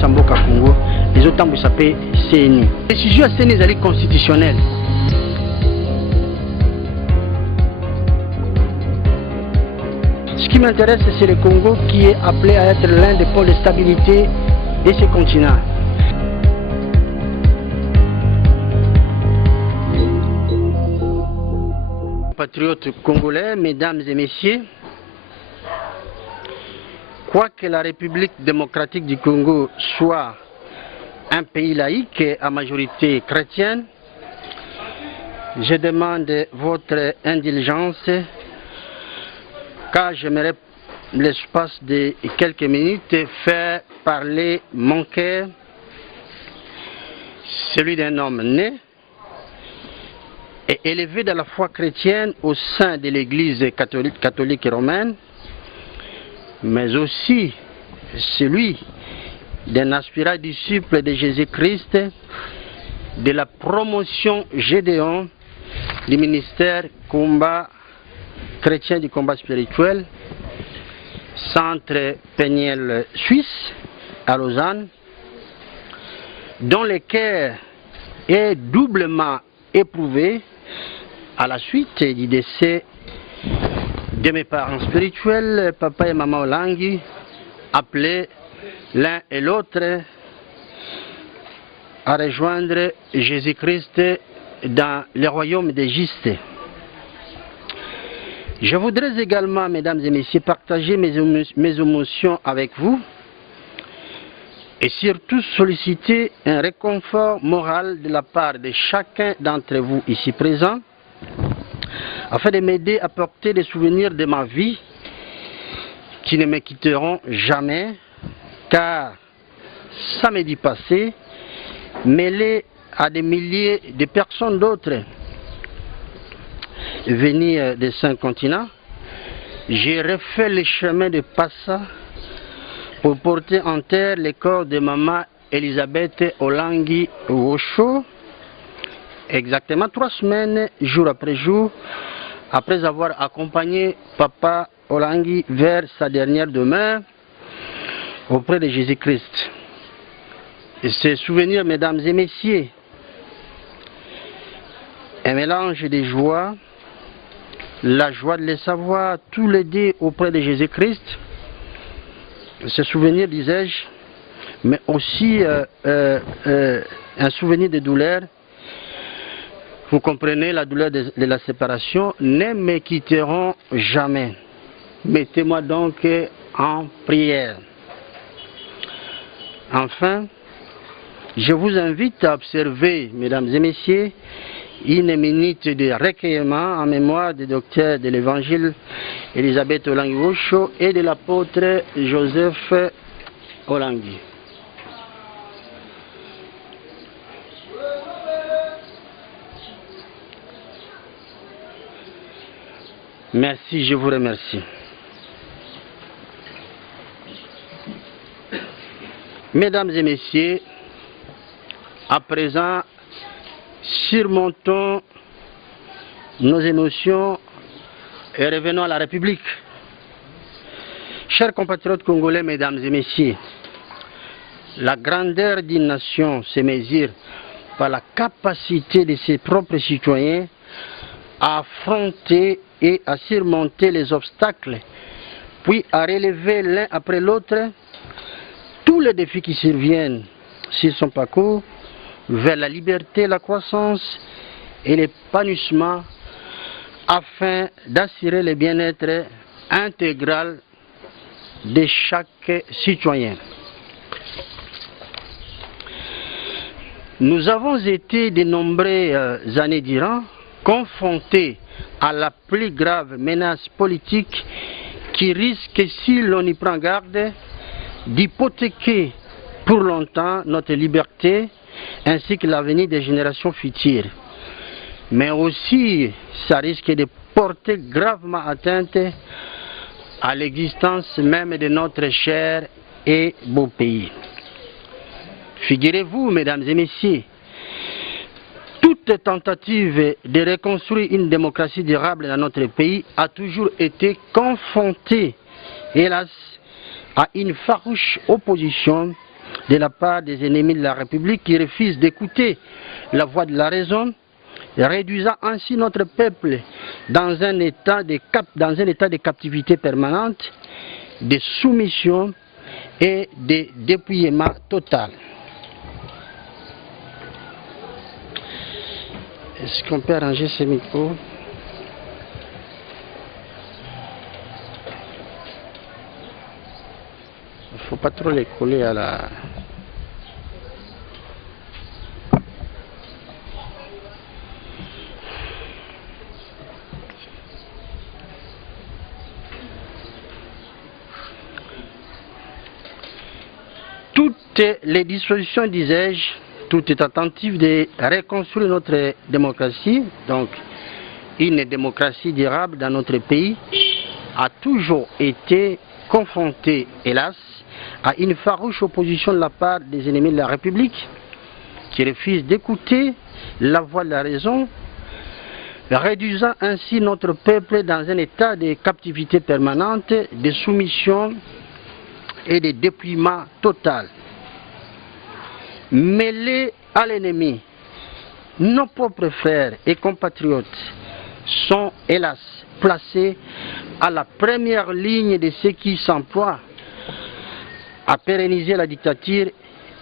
tambwisa mboka Congo ezo tambwisa pe CENI. Décision ya CENI ezali constitutionnelle. Ce qui m'intéresse, c'est le Congo qui est appelé à être l'un des pôles de stabilité de ce continent. Compatriotes congolais, mesdames et messieurs, quoique la République démocratique du Congo soit un pays laïque à majorité chrétienne, je demande votre indulgence car j'aimerais l'espace de quelques minutes faire parler mon cœur, celui d'un homme né et élevé dans la foi chrétienne au sein de l'Église catholique romaine, mais aussi celui d'un aspirant disciple de Jésus-Christ, de la promotion Gédéon, du ministère combat chrétien du combat spirituel, Centre Peniel Suisse à Lausanne, dont le cœur est doublement éprouvé à la suite du décès de mes parents spirituels, papa et maman Olangi, appelés l'un et l'autre à rejoindre Jésus-Christ dans le royaume d'Égypte. Je voudrais également, mesdames et messieurs, partager mes émotions avec vous et surtout solliciter un réconfort moral de la part de chacun d'entre vous ici présents afin de m'aider à porter des souvenirs de ma vie qui ne me quitteront jamais, car samedi passé, mêlé à des milliers de personnes d'autres venues des 5 continents, j'ai refait le chemin de Passa pour porter en terre le corps de maman Elisabeth Olangi Wosho, exactement 3 semaines, jour après jour, après avoir accompagné papa Olangi vers sa dernière demeure auprès de Jésus-Christ. Et ces souvenirs, mesdames et messieurs, un mélange de joie, la joie de les savoir tous les deux auprès de Jésus-Christ, ce souvenir, disais-je, mais aussi un souvenir de douleur. Vous comprenez, la douleur de la séparation, ne me quitteront jamais. Mettez-moi donc en prière. Enfin, je vous invite à observer, mesdames et messieurs, une minute de recueillement en mémoire du docteur de l'Évangile Elisabeth Olangi Wosho et de l'apôtre Joseph Olangi. Merci, je vous remercie. Mesdames et messieurs, à présent, surmontons nos émotions et revenons à la République. Chers compatriotes congolais, mesdames et messieurs, la grandeur d'une nation se mesure par la capacité de ses propres citoyens à affronter et à surmonter les obstacles, puis à relever l'un après l'autre tous les défis qui surviennent sur son parcours vers la liberté, la croissance et l'épanouissement afin d'assurer le bien-être intégral de chaque citoyen. Nous avons été de nombreuses années durant confrontés à la plus grave menace politique qui risque, si l'on y prend garde, d'hypothéquer pour longtemps notre liberté ainsi que l'avenir des générations futures. Mais aussi, ça risque de porter gravement atteinte à l'existence même de notre cher et beau pays. Figurez-vous, mesdames et messieurs, toute tentative de reconstruire une démocratie durable dans notre pays a toujours été confrontée, hélas, à une farouche opposition de la part des ennemis de la République qui refusent d'écouter la voix de la raison, réduisant ainsi notre peuple dans un état de captivité permanente, de soumission et de dépouillement total. Est-ce qu'on peut arranger ce micro? Il ne faut pas trop les coller à la... Toutes les dispositions, disais-je, tout est attentif de reconstruire notre démocratie. Donc, une démocratie durable dans notre pays a toujours été confrontée, hélas, à une farouche opposition de la part des ennemis de la République qui refusent d'écouter la voix de la raison, réduisant ainsi notre peuple dans un état de captivité permanente, de soumission et de dépouillement total. Mêlés à l'ennemi, nos propres frères et compatriotes sont hélas placés à la première ligne de ceux qui s'emploient à pérenniser la dictature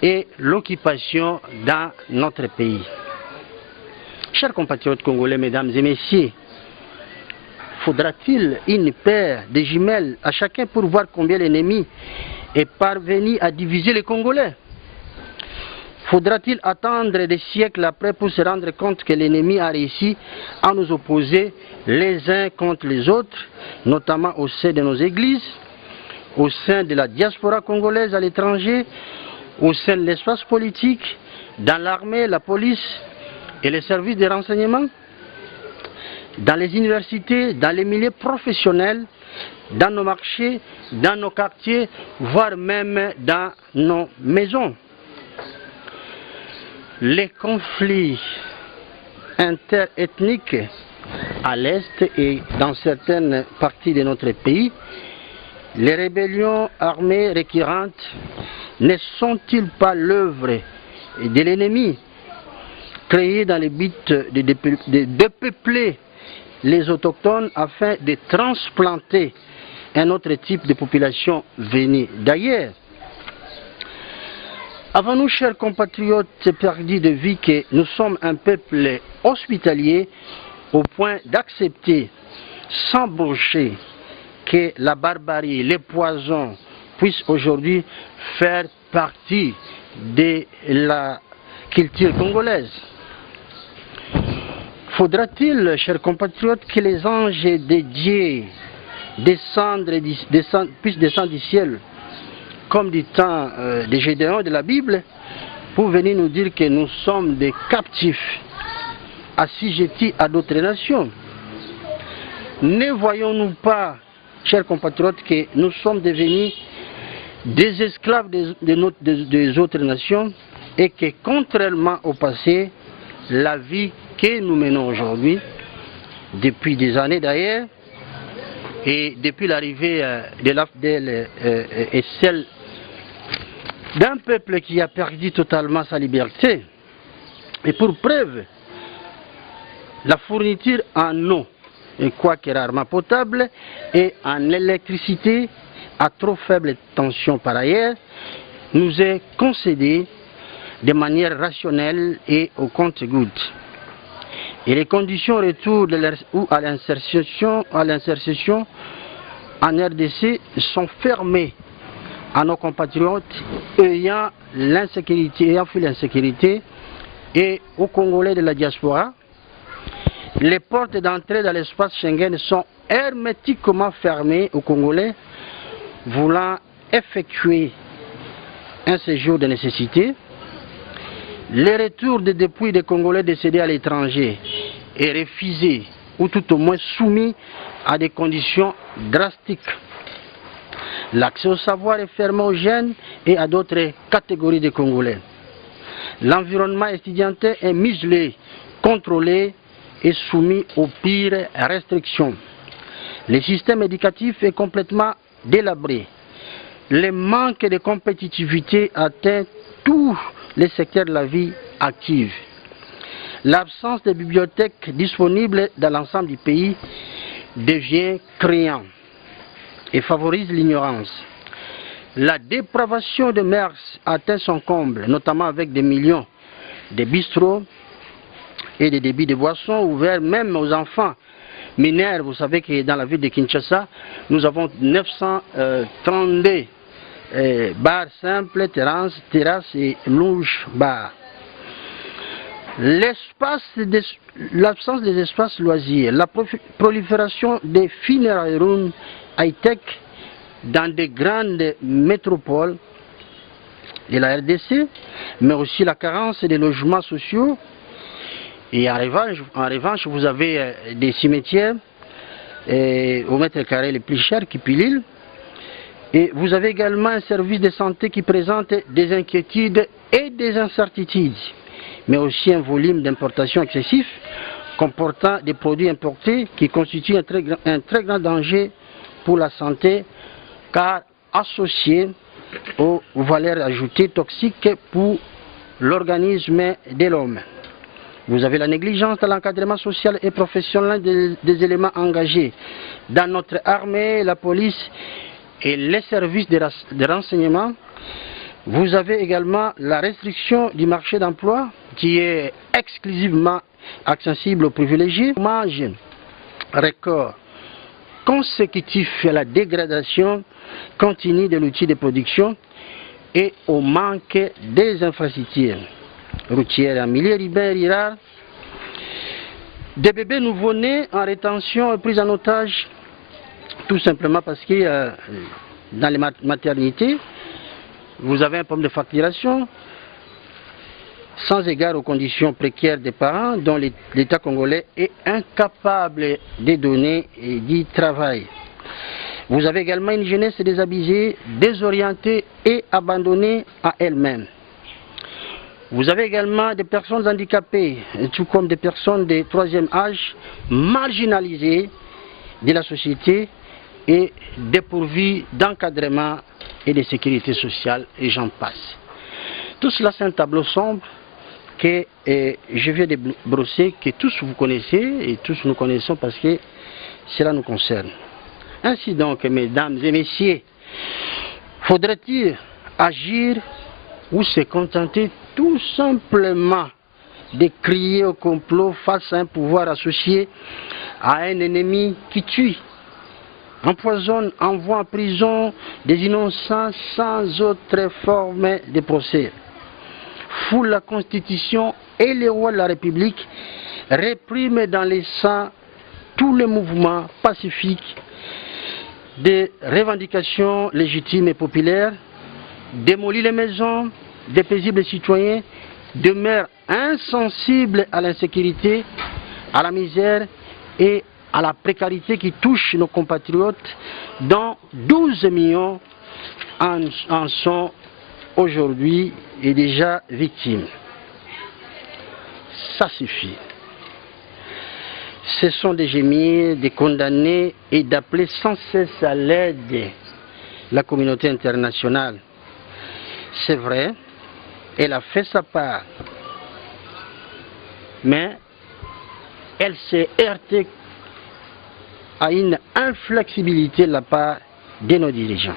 et l'occupation dans notre pays. Chers compatriotes congolais, mesdames et messieurs, faudra-t-il une paire de jumelles à chacun pour voir combien l'ennemi est parvenu à diviser les Congolais? Faudra-t-il attendre des siècles après pour se rendre compte que l'ennemi a réussi à nous opposer les uns contre les autres, notamment au sein de nos églises, au sein de la diaspora congolaise à l'étranger, au sein de l'espace politique, dans l'armée, la police et les services de renseignement, dans les universités, dans les milieux professionnels, dans nos marchés, dans nos quartiers, voire même dans nos maisons. Les conflits interethniques à l'Est et dans certaines parties de notre pays, les rébellions armées récurrentes ne sont-ils pas l'œuvre de l'ennemi créé dans le but de dépeupler les autochtones afin de transplanter un autre type de population venue d'ailleurs? Avons-nous, chers compatriotes, perdu de vue que nous sommes un peuple hospitalier au point d'accepter sans broncher que la barbarie, les poisons puissent aujourd'hui faire partie de la culture congolaise? Faudra-t-il, chers compatriotes, que les anges de Dieu puissent descendre du ciel comme du temps des Gédéons de la Bible, pour venir nous dire que nous sommes des captifs assujettis à d'autres nations? Ne voyons-nous pas, chers compatriotes, que nous sommes devenus des esclaves des autres nations et que, contrairement au passé, la vie que nous menons aujourd'hui, depuis des années d'ailleurs, et depuis l'arrivée de l'AFDL et celle d'un peuple qui a perdu totalement sa liberté, et pour preuve, la fourniture en eau, quoique rarement potable, et en électricité à trop faible tension par ailleurs, nous est concédée de manière rationnelle et au compte-gouttes. Et les conditions retour ou à l'insertion en RDC sont fermées à nos compatriotes ayant fui l'insécurité et aux Congolais de la diaspora. Les portes d'entrée dans l'espace Schengen sont hermétiquement fermées aux Congolais voulant effectuer un séjour de nécessité. Les retours de dépouilles des Congolais décédés à l'étranger est refusé ou tout au moins soumis à des conditions drastiques. L'accès au savoir est fermé aux jeunes et à d'autres catégories de Congolais. L'environnement étudiantin est muselé, contrôlé et soumis aux pires restrictions. Le système éducatif est complètement délabré. Le manque de compétitivité atteint tous les secteurs de la vie active. L'absence de bibliothèques disponibles dans l'ensemble du pays devient criant et favorise l'ignorance. La dépravation de mœurs atteint son comble, notamment avec des millions de bistrots et des débits de boissons ouverts même aux enfants mineurs. Vous savez que dans la ville de Kinshasa, nous avons 932 bars simples, terrasses et lounge bars. L'absence des espaces loisirs, la prolifération des funérailles high-tech dans des grandes métropoles de la RDC, mais aussi la carence des logements sociaux. Et en revanche, vous avez des cimetières au mètre carré les plus chers qui pillent l'île. Et vous avez également un service de santé qui présente des inquiétudes et des incertitudes, mais aussi un volume d'importation excessif comportant des produits importés qui constituent un très grand danger pour la santé, car associés aux valeurs ajoutées toxiques pour l'organisme de l'homme. Vous avez la négligence dans l'encadrement social et professionnel des éléments engagés dans notre armée, la police et les services de renseignement. Vous avez également la restriction du marché d'emploi qui est exclusivement accessible aux privilégiés. Chômage record consécutif à la dégradation continue de l'outil de production et au manque des infrastructures routières en milieu urbain et rural. Des bébés nouveau-nés en rétention et pris en otage, tout simplement parce que dans les maternités, vous avez un problème de facturation, sans égard aux conditions précaires des parents dont l'État congolais est incapable de donner du travail. Vous avez également une jeunesse désabusée, désorientée et abandonnée à elle-même. Vous avez également des personnes handicapées, tout comme des personnes de troisième âge, marginalisées de la société et dépourvues d'encadrement et de sécurité sociale, et j'en passe. Tout cela, c'est un tableau sombre que je viens de brosser, que tous vous connaissez et tous nous connaissons parce que cela nous concerne. Ainsi donc, mesdames et messieurs, faudrait-il agir ou se contenter tout simplement de crier au complot face à un pouvoir associé à un ennemi qui tue, empoisonne, envoie en prison des innocents sans autre forme de procès, foule la Constitution et les rois de la République, réprime dans les sangs tous les mouvements pacifiques des revendications légitimes et populaires, démolit les maisons des paisibles citoyens, demeure insensible à l'insécurité, à la misère et à la précarité qui touche nos compatriotes, dont 12 millions en sont aujourd'hui et déjà victimes. Ça suffit. Ce sont des gémir, des condamnés et d'appeler sans cesse à l'aide la communauté internationale. C'est vrai, elle a fait sa part, mais elle s'est heurtée à une inflexibilité de la part de nos dirigeants.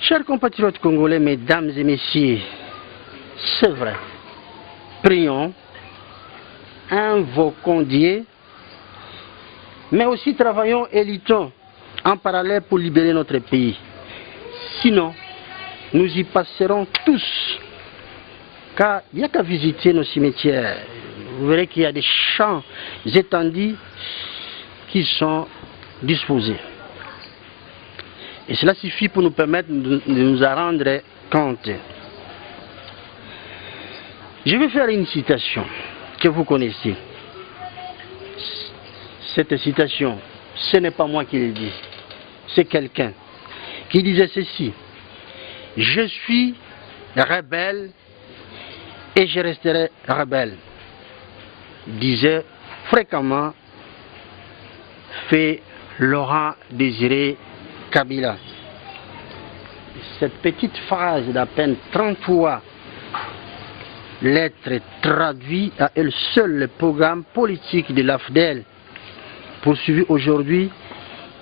Chers compatriotes congolais, mesdames et messieurs, c'est vrai, prions, invoquons Dieu, mais aussi travaillons et luttons en parallèle pour libérer notre pays. Sinon, nous y passerons tous, car il n'y a qu'à visiter nos cimetières. Vous verrez qu'il y a des champs étendus qui sont disposés. Et cela suffit pour nous permettre de nous en rendre compte. Je vais faire une citation que vous connaissez. Cette citation, ce n'est pas moi qui le dis, c'est quelqu'un qui disait ceci: je suis rebelle et je resterai rebelle, disait fréquemment fait Laurent Désiré Kabila. cette petite phrase d'à peine 33 lettres traduit à elle seule le programme politique de l'AFDEL poursuivi aujourd'hui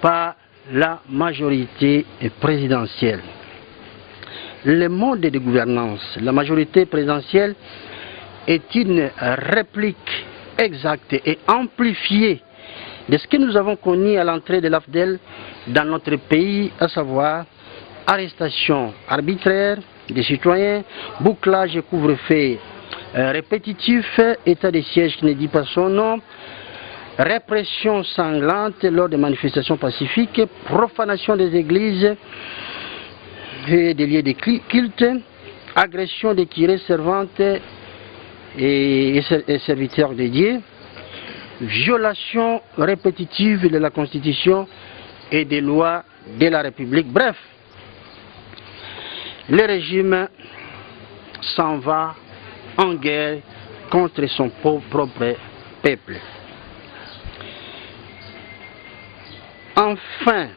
par la majorité présidentielle. Le mode de gouvernance, la majorité présidentielle est une réplique exacte et amplifiée de ce que nous avons connu à l'entrée de l'AFDEL dans notre pays, à savoir arrestation arbitraire des citoyens, bouclage et couvre-feu répétitif, état de siège qui ne dit pas son nom, répression sanglante lors des manifestations pacifiques, profanation des églises et des lieux de culte, agression des curés, servantes et serviteurs dédiés, violation répétitive de la Constitution et des lois de la République. Bref, le régime s'en va en guerre contre son propre peuple. Enfin,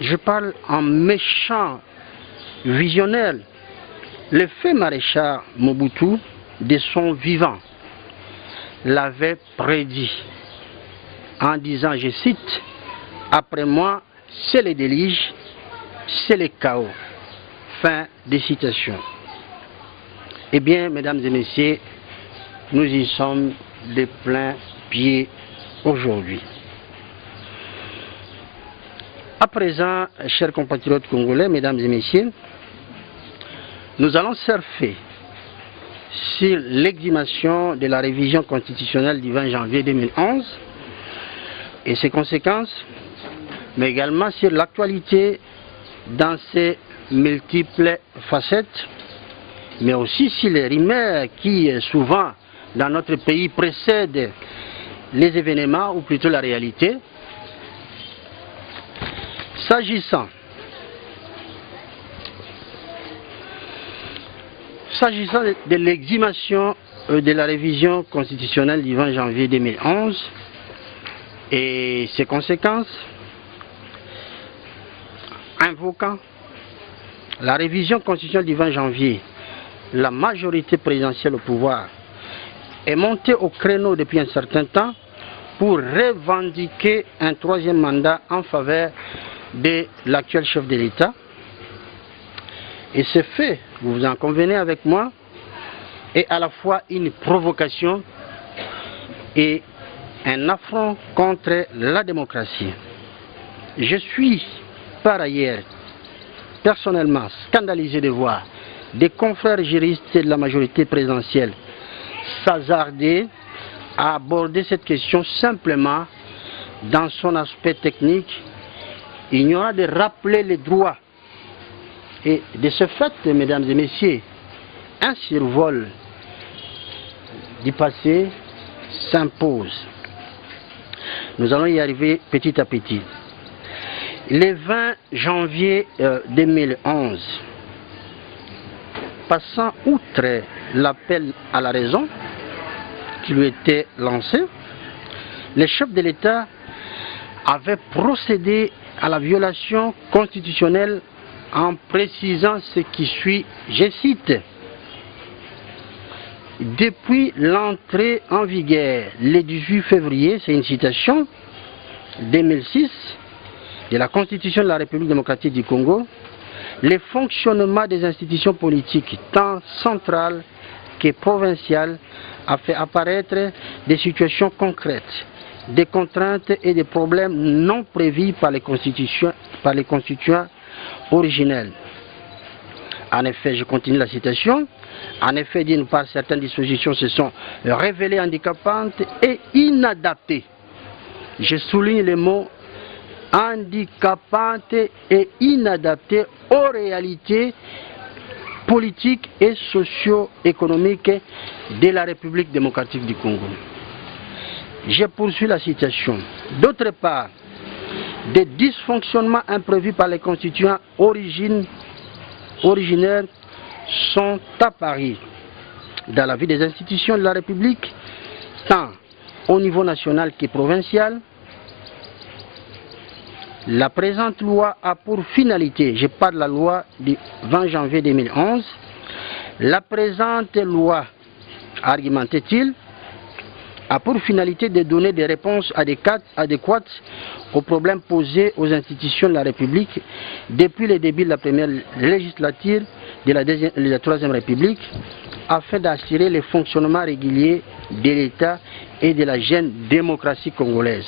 je parle en méchant visionnaire, le fait maréchal Mobutu, de son vivant, l'avait prédit en disant, je cite, « Après moi, c'est le déluge, c'est le chaos. » Fin de citation. Eh bien, mesdames et messieurs, nous y sommes de plein pied aujourd'hui. À présent, chers compatriotes congolais, mesdames et messieurs, nous allons surfer sur l'exhumation de la révision constitutionnelle du 20 janvier 2011 et ses conséquences, mais également sur l'actualité dans ses multiples facettes, mais aussi sur les rumeurs qui souvent dans notre pays précèdent les événements ou plutôt la réalité. S'agissant de l'exhumation de la révision constitutionnelle du 20 janvier 2011 et ses conséquences, invoquant la révision constitutionnelle du 20 janvier, la majorité présidentielle au pouvoir est montée au créneau depuis un certain temps pour revendiquer un troisième mandat en faveur de l'actuel chef de l'État. Et ce fait, vous vous en convenez avec moi, est à la fois une provocation et un affront contre la démocratie. Je suis par ailleurs personnellement scandalisé de voir des confrères juristes de la majorité présidentielle s'hasarder à aborder cette question simplement dans son aspect technique, ignorant de rappeler les droits. Et de ce fait, mesdames et messieurs, un survol du passé s'impose. Nous allons y arriver petit à petit. Le 20 janvier 2011, passant outre l'appel à la raison qui lui était lancé, le chef de l'État avait procédé à la violation constitutionnelle en précisant ce qui suit, je cite, « Depuis l'entrée en vigueur le 18 février, c'est une citation, 2006, de la Constitution de la République démocratique du Congo, le fonctionnement des institutions politiques, tant centrales que provinciales, a fait apparaître des situations concrètes, des contraintes et des problèmes non prévus par les constituants originels. » En effet, je continue la citation, en effet, d'une part, certaines dispositions se sont révélées handicapantes et inadaptées. Je souligne le mot handicapante et inadaptée aux réalités politiques et socio-économiques de la République démocratique du Congo. Je poursuis la citation. D'autre part, des dysfonctionnements imprévus par les constituants originaires sont apparus dans la vie des institutions de la République, tant au niveau national que provincial, La présente loi a pour finalité, je parle de la loi du 20 janvier 2011, la présente loi, argumentait-il, a pour finalité de donner des réponses adéquates aux problèmes posés aux institutions de la République depuis le début de la première législature de la Troisième République, afin d'assurer le fonctionnement régulier de l'État et de la jeune démocratie congolaise.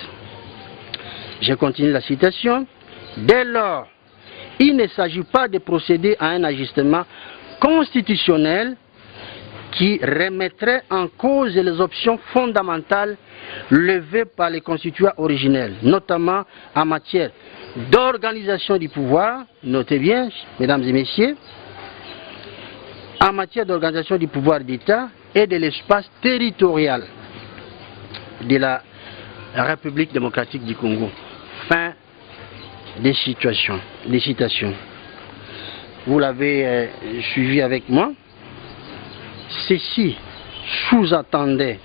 Je continue la citation. Dès lors, il ne s'agit pas de procéder à un ajustement constitutionnel qui remettrait en cause les options fondamentales levées par les constituants originels, notamment en matière d'organisation du pouvoir, notez bien, mesdames et messieurs, en matière d'organisation du pouvoir d'État et de l'espace territorial de la République démocratique du Congo. Fin des citations. Vous l'avez suivi avec moi. Ceci sous-entendait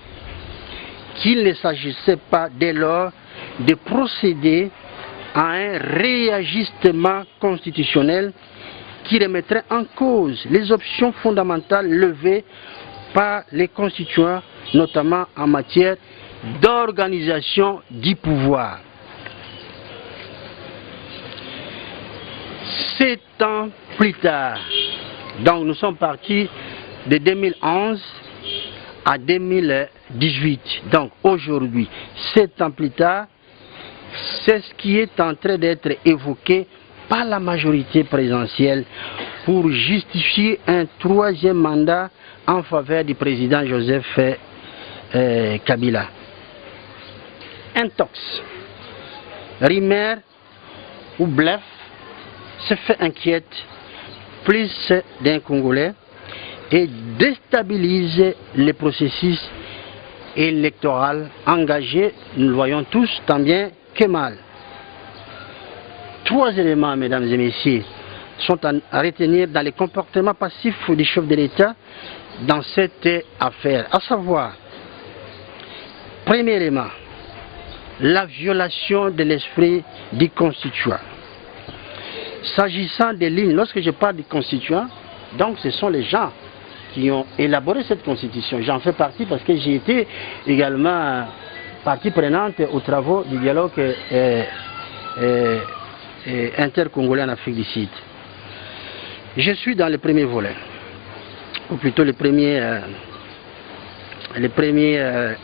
qu'il ne s'agissait pas dès lors de procéder à un réajustement constitutionnel qui remettrait en cause les options fondamentales levées par les constituants, notamment en matière d'organisation du pouvoir. 7 ans plus tard, donc nous sommes partis de 2011 à 2018. Donc aujourd'hui, 7 ans plus tard, c'est ce qui est en train d'être évoqué par la majorité présidentielle pour justifier un 3e mandat en faveur du président Joseph Kabila. Intox, rumeur ou bluff se fait inquiète plus d'un Congolais et déstabilise le processus électoral engagé, nous le voyons tous, tant bien que mal. 3 éléments, mesdames et messieurs, sont à retenir dans les comportements passifs du chef de l'État dans cette affaire, à savoir, premier élément, la violation de l'esprit du constituant. S'agissant des lignes, lorsque je parle du constituant, donc ce sont les gens qui ont élaboré cette constitution. J'en fais partie parce que j'ai été également partie prenante aux travaux du dialogue intercongolais en Afrique du Sud. Je suis dans le premier volet, ou plutôt le premier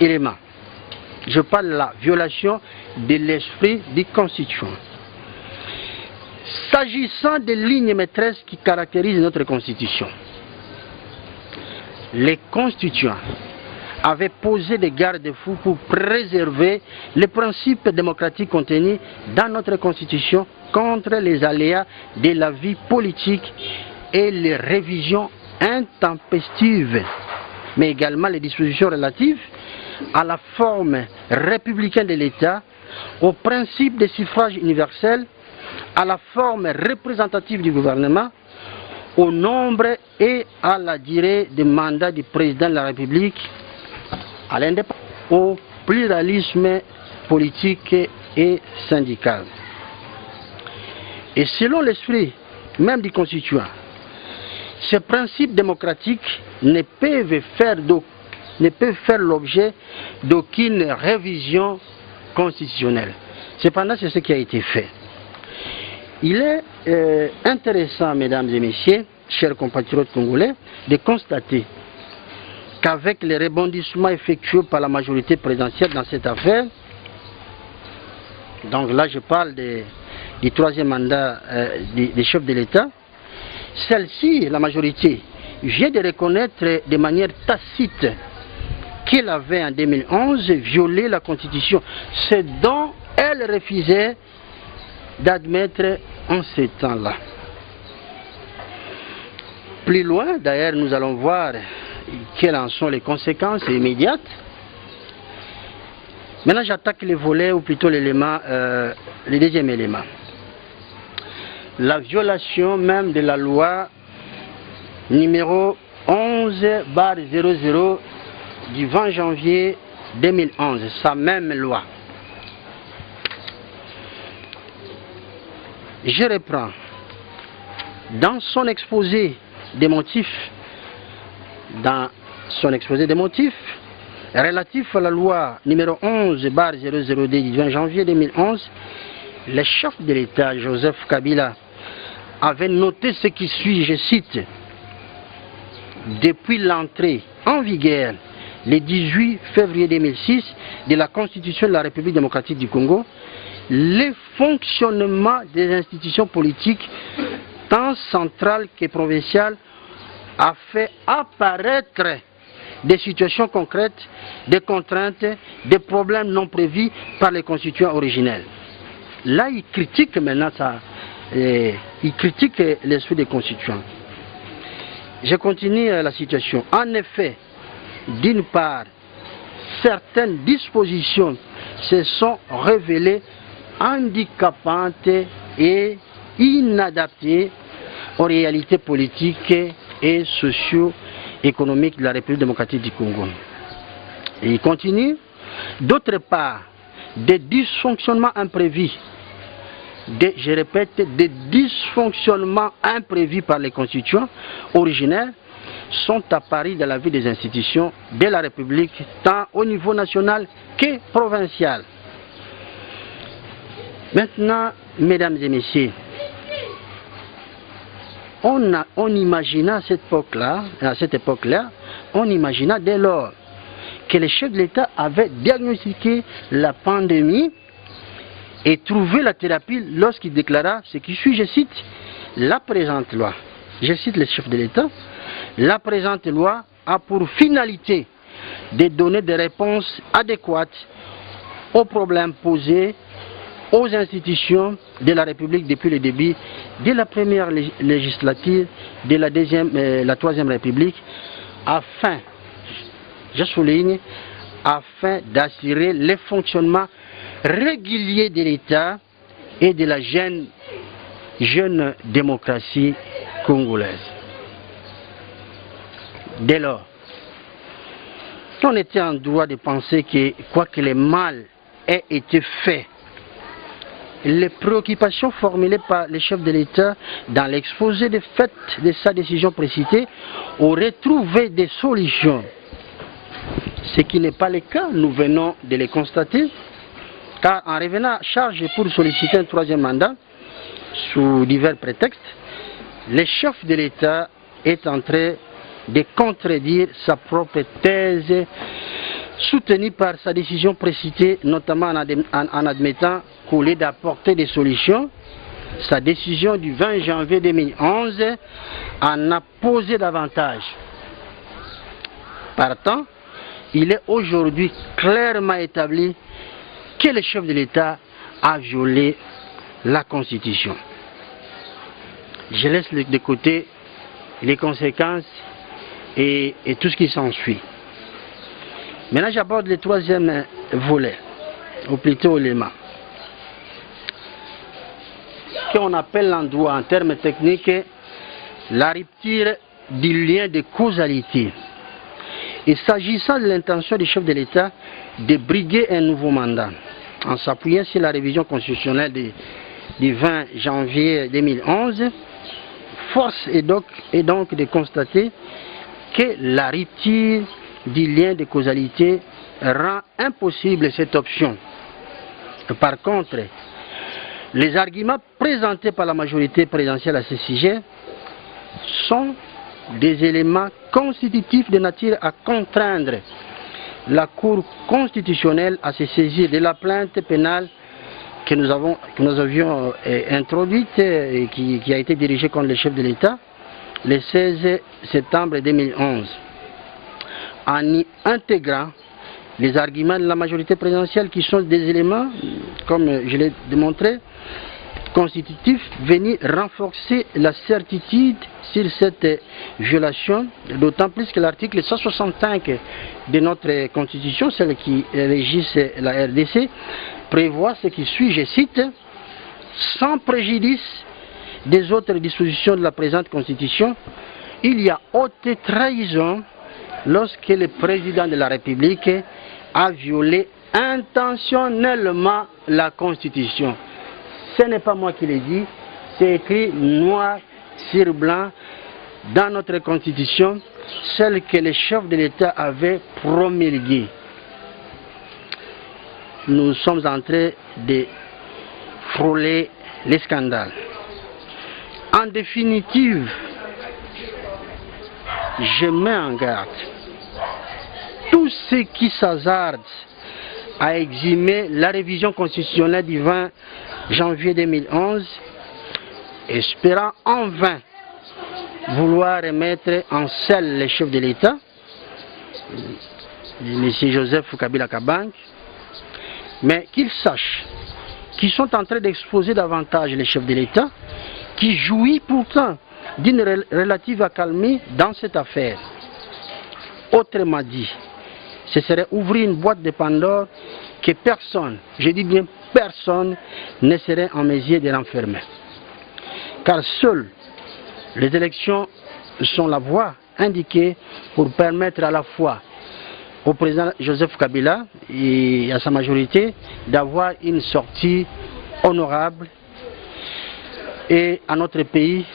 élément. Je parle de la violation de l'esprit du constituant. S'agissant des lignes maîtresses qui caractérisent notre constitution, les constituants avaient posé des garde-fous pour préserver les principes démocratiques contenus dans notre constitution contre les aléas de la vie politique et les révisions intempestives, mais également les dispositions relatives à la forme républicaine de l'État, au principe des suffrages universels, à la forme représentative du gouvernement, au nombre et à la durée des mandats du président de la République, à l'indépendance, au pluralisme politique et syndical. Et selon l'esprit même du constituant, ces principes démocratiques ne peuvent faire l'objet d'aucune révision constitutionnelle. Cependant, c'est ce qui a été fait. Il est intéressant, mesdames et messieurs, chers compatriotes congolais, de constater qu'avec les rebondissements effectués par la majorité présidentielle dans cette affaire, donc là je parle du 3e mandat des chefs de l'État, celle-ci, la majorité, vient de reconnaître de manière tacite qu'elle avait en 2011 violé la Constitution, ce dont elle refusait d'admettre en ces temps-là. Plus loin, d'ailleurs, nous allons voir quelles en sont les conséquences immédiates. Maintenant, j'attaque les volets, ou plutôt l'élément, le deuxième élément. La violation même de la loi numéro 11/00 du 20 janvier 2011, sa même loi. Je reprends. Dans son exposé des motifs, relatif à la loi numéro 11/00D du 20 janvier 2011, le chef de l'État, Joseph Kabila, avait noté ce qui suit, je cite, « Depuis l'entrée en vigueur, le 18 février 2006, de la Constitution de la République démocratique du Congo, le fonctionnement des institutions politiques, tant centrales que provinciales, a fait apparaître des situations concrètes, des contraintes, des problèmes non prévus par les constituants originels. » Là, il critique maintenant ça, il critique l'esprit des constituants. Je continue la situation. En effet, d'une part, certaines dispositions se sont révélées handicapantes et inadaptées aux réalités politiques et socio-économiques de la République démocratique du Congo. Et il continue. D'autre part, des dysfonctionnements imprévus, je répète, des dysfonctionnements imprévus par les constituants originels sont apparus dans la vie des institutions de la République, tant au niveau national que provincial. Maintenant, mesdames et messieurs, on imagina à cette époque-là, on imagina dès lors que le chef de l'État avait diagnostiqué la pandémie et trouvé la thérapie lorsqu'il déclara ce qui suit, je cite, la présente loi. Je cite le chef de l'État. La présente loi a pour finalité de donner des réponses adéquates aux problèmes posés aux institutions de la République depuis le début de la première législature de la troisième République, afin, je souligne, afin d'assurer le fonctionnement régulier de l'État et de la jeune démocratie congolaise. Dès lors, on était en droit de penser que, quoique le mal ait été fait, les préoccupations formulées par le chef de l'État dans l'exposé des faits de sa décision précitée auraient trouvé des solutions. Ce qui n'est pas le cas, nous venons de le constater, car en revenant à charge pour solliciter un troisième mandat, sous divers prétextes, le chef de l'État est en train de contredire sa propre thèse soutenue par sa décision précitée, notamment en admettant qu'au lieu d'apporter des solutions, sa décision du 20 janvier 2011 en a posé davantage. Partant, il est aujourd'hui clairement établi que le chef de l'État a violé la Constitution. Je laisse de côté les conséquences et tout ce qui s'ensuit. Maintenant, j'aborde le troisième volet, ou plutôt élément, qu'on appelle en droit, en termes techniques, la rupture du lien de causalité. Et s'agissant de l'intention du chef de l'État de briguer un nouveau mandat, en s'appuyant sur la révision constitutionnelle du 20 janvier 2011, force est donc de constater que la rupture du lien de causalité rend impossible cette option. Par contre, les arguments présentés par la majorité présidentielle à ce sujet sont des éléments constitutifs de nature à contraindre la Cour constitutionnelle à se saisir de la plainte pénale que nous avions introduite et qui a été dirigée contre le chef de l'État le 16 septembre 2011, en y intégrant les arguments de la majorité présidentielle qui sont des éléments, comme je l'ai démontré, constitutifs venus renforcer la certitude sur cette violation, d'autant plus que l'article 165 de notre Constitution, celle qui régisse la RDC, prévoit ce qui suit, je cite, « Sans préjudice des autres dispositions de la présente Constitution, il y a haute trahison lorsque le président de la République a violé intentionnellement la Constitution. » Ce n'est pas moi qui l'ai dit, c'est écrit noir sur blanc dans notre constitution, celle que les chefs de l'État avaient promulguée. Nous sommes en train de frôler les scandales. En définitive, je mets en garde tous ceux qui s'hasardent à exhumer la révision constitutionnelle du 20 janvier 2011, espérant en vain vouloir remettre en selle les chefs de l'État, M. Joseph Kabila Kabange, mais qu'ils sachent qu'ils sont en train d'exposer davantage les chefs de l'État, qui jouit pourtant d'une relative accalmie dans cette affaire. Autrement dit, ce serait ouvrir une boîte de Pandore que personne, je dis bien personne, ne serait en mesure de renfermer. Car seules les élections sont la voie indiquée pour permettre à la fois au président Joseph Kabila et à sa majorité d'avoir une sortie honorable et à notre pays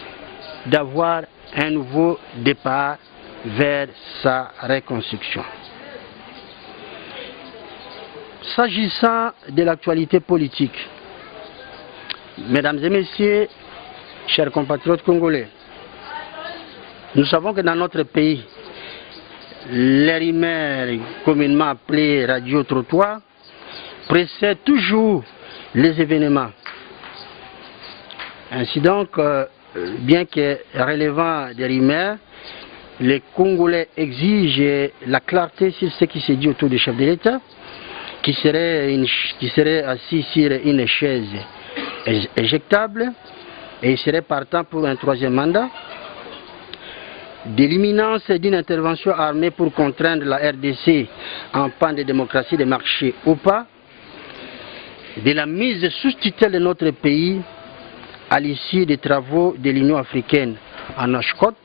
d'avoir un nouveau départ vers sa reconstruction. S'agissant de l'actualité politique, mesdames et messieurs, chers compatriotes congolais, nous savons que dans notre pays, les rumeurs communément appelées radio-trottoir précèdent toujours les événements. Ainsi donc, bien que relevant des rumeurs, les Congolais exigent la clarté sur ce qui se dit autour du chef de l'État, qui serait assis sur une chaise éjectable et il serait partant pour un troisième mandat, de l'imminence d'une intervention armée pour contraindre la RDC en panne de démocratie de marché ou pas, de la mise sous tutelle de notre pays à l'issue des travaux de l'Union africaine à Nouakchott,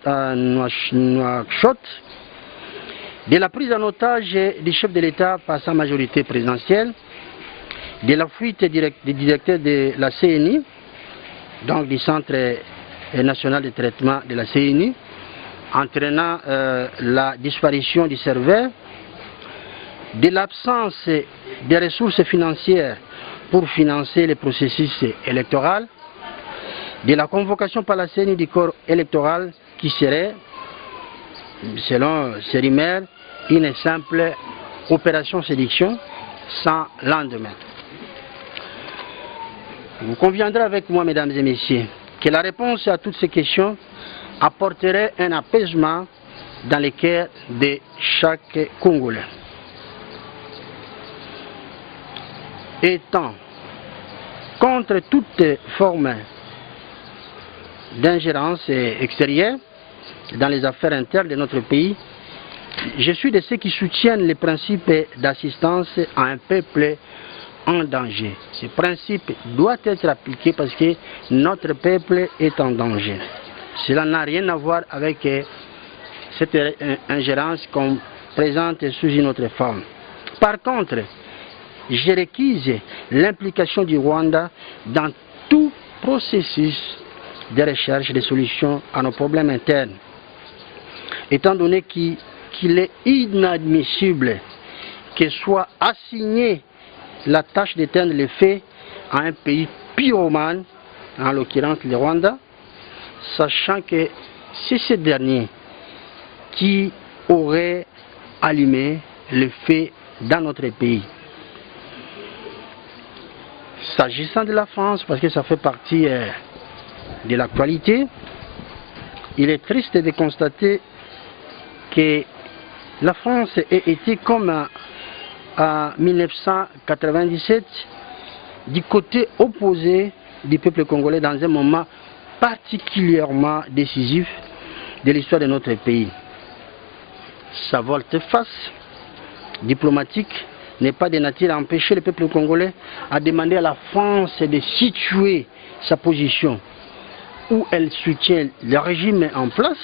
de la prise en otage du chef de l'État par sa majorité présidentielle, de la fuite du directeur de la CNI, donc du Centre national de traitement de la CNI, entraînant la disparition du serveur, de l'absence des ressources financières pour financer le processus électoral, de la convocation par la CNI du corps électoral qui serait, selon ces rumeurs, une simple opération séduction sans lendemain. Vous conviendrez avec moi, mesdames et messieurs, que la réponse à toutes ces questions apporterait un apaisement dans le cœur de chaque Congolais. Étant contre toute forme d'ingérence extérieure dans les affaires internes de notre pays, je suis de ceux qui soutiennent le principe d'assistance à un peuple en danger. Ce principe doit être appliqué parce que notre peuple est en danger. Cela n'a rien à voir avec cette ingérence qu'on présente sous une autre forme. Par contre, j'ai requise l'implication du Rwanda dans tout processus de recherche de solutions à nos problèmes internes, étant donné qu'il est inadmissible que soit assignée la tâche d'éteindre les faits à un pays pyromane, en l'occurrence le Rwanda, sachant que c'est ce dernier qui aurait allumé le feu dans notre pays. S'agissant de la France, parce que ça fait partie de l'actualité, il est triste de constater que la France ait été comme en 1997 du côté opposé du peuple congolais dans un moment particulièrement décisif de l'histoire de notre pays. Sa volte-face diplomatique n'est pas de nature à empêcher le peuple congolais à demander à la France de situer sa position où elle soutient le régime en place,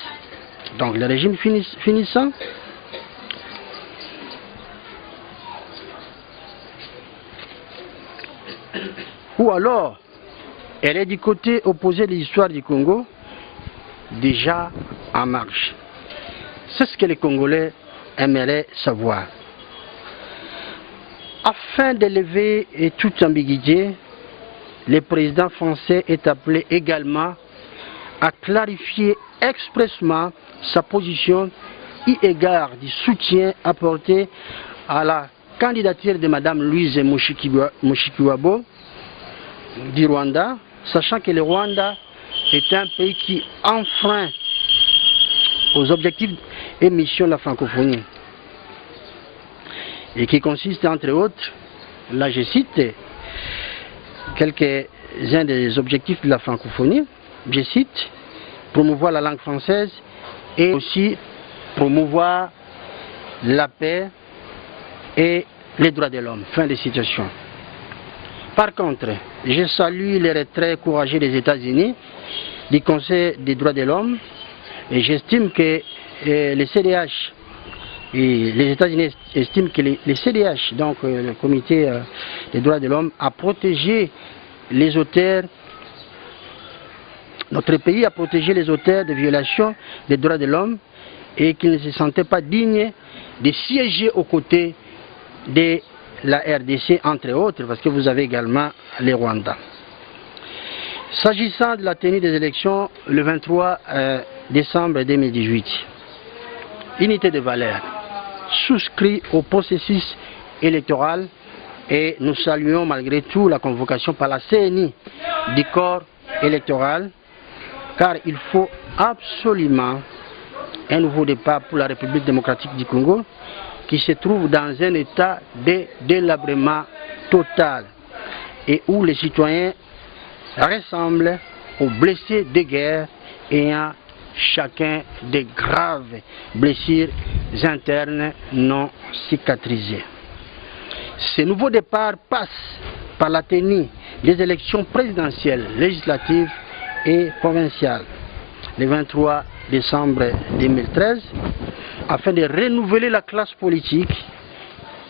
donc le régime finissant, ou alors Elle est du côté opposé de l'histoire du Congo, déjà en marche. C'est ce que les Congolais aimeraient savoir. Afin d'élever toute ambiguïté, le président français est appelé également à clarifier expressément sa position eu égard du soutien apporté à la candidature de Mme Louise Mushikiwabo du Rwanda, sachant que le Rwanda est un pays qui enfreint aux objectifs et missions de la francophonie et qui consiste entre autres, là je cite quelques-uns des objectifs de la francophonie, je cite, promouvoir la langue française et aussi promouvoir la paix et les droits de l'homme. Fin de citation. Par contre, je salue les retraits courageux des États-Unis du Conseil des droits de l'homme et j'estime que les CDH, et les États-Unis estiment que les CDH, donc le Comité des droits de l'homme, a protégé les auteurs. Notre pays a protégé les auteurs de violations des droits de l'homme et qu'ils ne se sentaient pas dignes de siéger aux côtés de la RDC, entre autres, parce que vous avez également les Rwandais. S'agissant de la tenue des élections le 23 décembre 2018, unité de valeur, souscrit au processus électoral et nous saluons malgré tout la convocation par la CNI du corps électoral, car il faut absolument un nouveau départ pour la République démocratique du Congo qui se trouve dans un état de délabrement total et où les citoyens ressemblent aux blessés de guerre ayant chacun de graves blessures internes non cicatrisées. Ce nouveau départ passe par la tenue des élections présidentielles, législatives et provinciales le 23 décembre 2013 afin de renouveler la classe politique,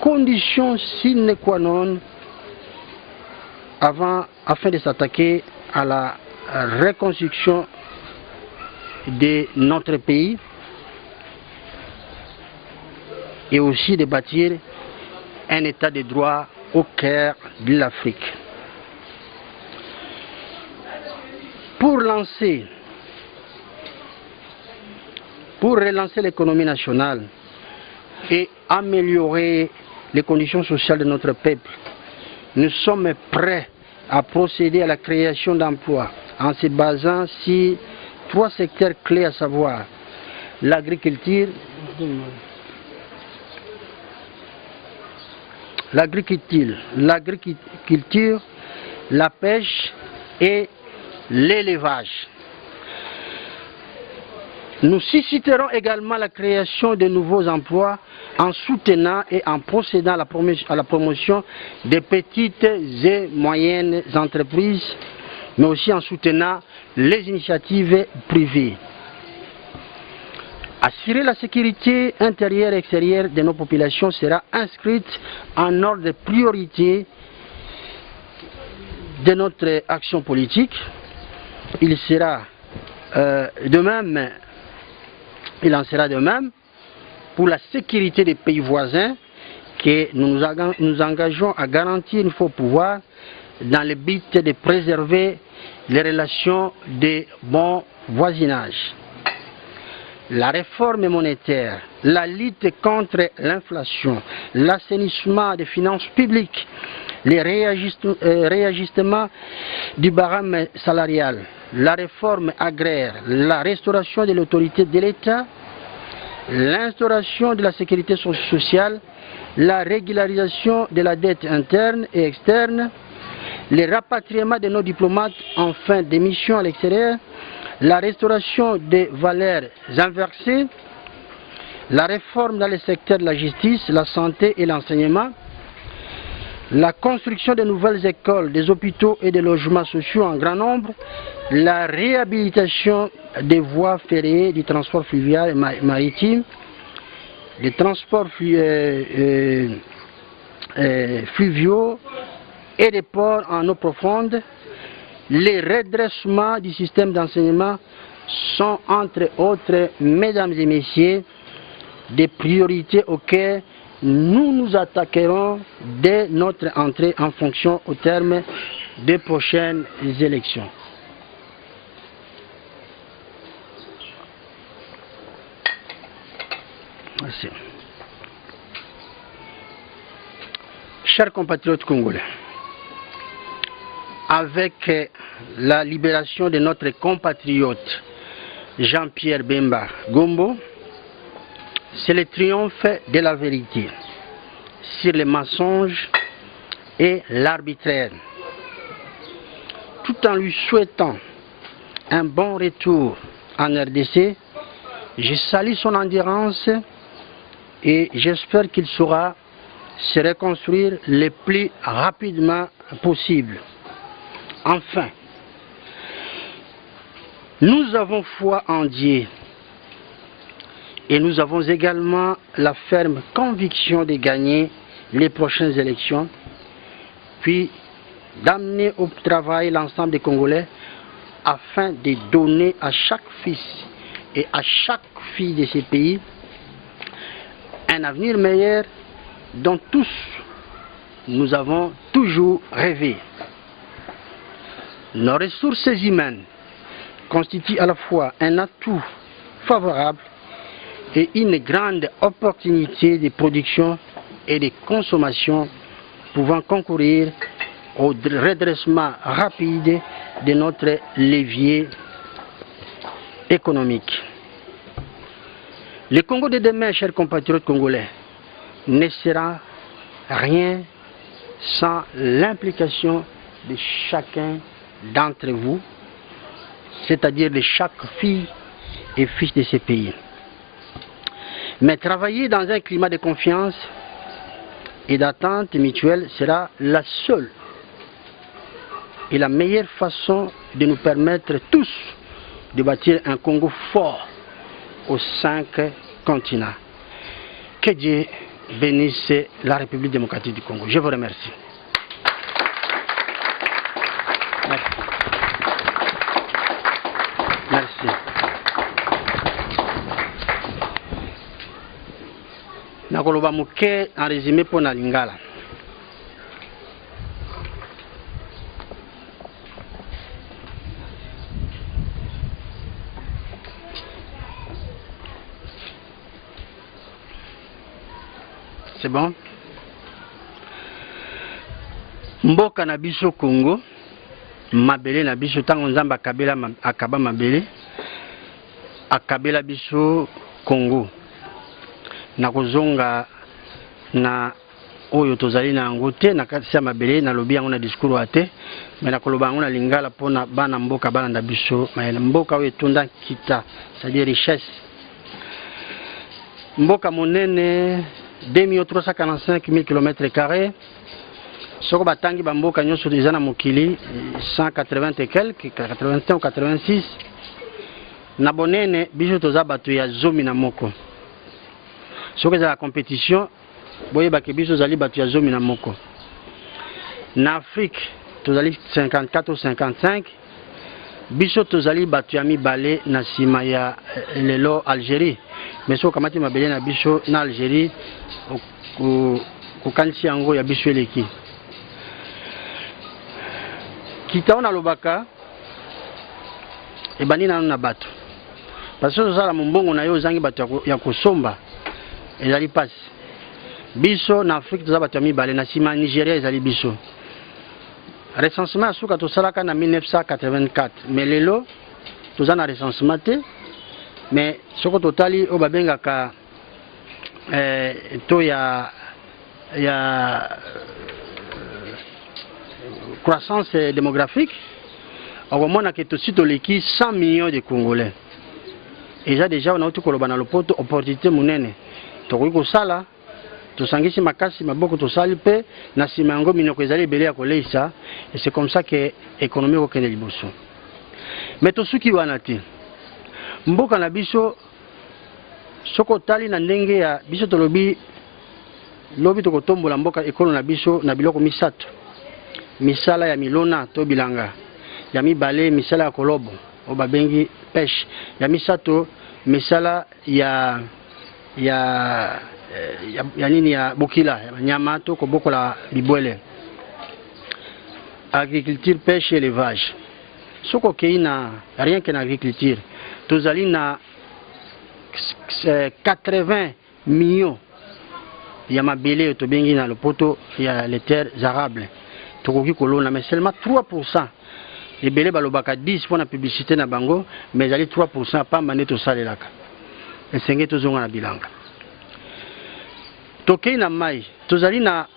condition sine qua non afin de s'attaquer à la reconstruction de notre pays et aussi de bâtir un état de droit au cœur de l'Afrique. Pour relancer l'économie nationale et améliorer les conditions sociales de notre peuple, nous sommes prêts à procéder à la création d'emplois en se basant sur 3 secteurs clés, à savoir l'agriculture, la pêche et l'élevage. Nous susciterons également la création de nouveaux emplois en soutenant et en procédant à la promotion des petites et moyennes entreprises, mais aussi en soutenant les initiatives privées. Assurer la sécurité intérieure et extérieure de nos populations sera inscrite en ordre de priorité de notre action politique. Il en sera de même pour la sécurité des pays voisins que nous nous engageons à garantir une fois au pouvoir dans le but de préserver les relations de bon voisinage. La réforme monétaire, la lutte contre l'inflation, l'assainissement des finances publiques, les réajustements du barème salarial, la réforme agraire, la restauration de l'autorité de l'État, l'instauration de la sécurité sociale, la régularisation de la dette interne et externe, le rapatriement de nos diplomates en fin de mission à l'extérieur, la restauration des valeurs inversées, la réforme dans le secteur de la justice, la santé et l'enseignement, la construction de nouvelles écoles, des hôpitaux et des logements sociaux en grand nombre, la réhabilitation des voies ferrées, du transport fluvial et maritime, des transports fluviaux et des ports en eau profonde, les redressements du système d'enseignement sont, entre autres, mesdames et messieurs, des priorités auxquelles nous nous attaquerons dès notre entrée en fonction au terme des prochaines élections. Merci. Chers compatriotes congolais, avec la libération de notre compatriote Jean-Pierre Bemba Gombo, c'est le triomphe de la vérité sur les mensonges et l'arbitraire. Tout en lui souhaitant un bon retour en RDC, je salue son endurance et j'espère qu'il saura se reconstruire le plus rapidement possible. Enfin, nous avons foi en Dieu et nous avons également la ferme conviction de gagner les prochaines élections, puis d'amener au travail l'ensemble des Congolais afin de donner à chaque fils et à chaque fille de ces pays un avenir meilleur dont tous nous avons toujours rêvé. Nos ressources humaines constituent à la fois un atout favorable et une grande opportunité de production et de consommation pouvant concourir au redressement rapide de notre levier économique. Le Congo de demain, chers compatriotes congolais, ne sera rien sans l'implication de chacun d'entre vous, c'est-à-dire de chaque fille et fils de ces pays. Mais travailler dans un climat de confiance et d'attente mutuelle sera la seule et la meilleure façon de nous permettre tous de bâtir un Congo fort aux 5 continents. Que Dieu bénisse la République démocratique du Congo. Je vous remercie. Merci. Merci. Nakoloba muke en résumé pour na lingala. C'est bon? Mboka na biso Congo, mabele na biso tango nzamba akaba mabele, akabela biso Congo. Na kozonga na oyo tozali na yango te na kati ya mabele na lobi yango na discours ate, mais na koloba yango na lingala mpona bana mboka balanda biso mayele mboka oyo etonda kita, c'est-à-dire richesse. Mboka monene 2345 000 km², soko batangi bamboka nyonso eza na mokili 180 et quelques, 81 ou 86. Na bonene biso toza bato ya zomi na moko. Soko eza la compétition, boyeba ke biso zali bato ya zomi na moko. Na Afrique tozali 54 ou 55, biso tozali bato ya mibale na sima ya lelo Algérie. Mais soko kamati mabele na biso na Algérie kokanisi yango ya biso eleki. Kita ona lobaka ebani nanu na bato. Parce que tozala mombongo na yo ozangi bato ya kosomba ezali pasi. Biso na Afrique toza bato ya mibale na sima Nigeria ezali biso. Recensement ya suka tosalaka na 1984, mais lelo toza na recensement te, mais soko totali o babengaka to ya croissance démographique, au moins que tout suite leki 100 millions de Congolais. Et déjà on a tout koloba na lopoto opportunité munene. Tokoki kosala tosangisi makasi maboko tosali pe na sima yango minoko ezali ebele ya koleisa, et c'est comme ça que économie kokende liboso. Mais tosuki wana te. Mboka na biso soko tali na ndenge ya biso tolobi lobi tokotombola mboka ekolo na biso na biloko misato. Misala ya milona to bilanga. ya mibale misala ya kolobo o babengi pêche, ya misato misala ya nini ya bokila nyama to kobokola bibwele. Agriculture, pêche, élevage. Ce qui n'a rien que l'agriculture. Tous allons na 80 millions. Il y a ma belé to bengi na le poto, il y a les terres arables. Tokoki kolona mais seulement 3%. Les belé balobaka 10 pour la publicité na bango, mais allez 3% pas mané to salelaka. Et sengé to zonga na bilanga. Tokei na mai, tous allons na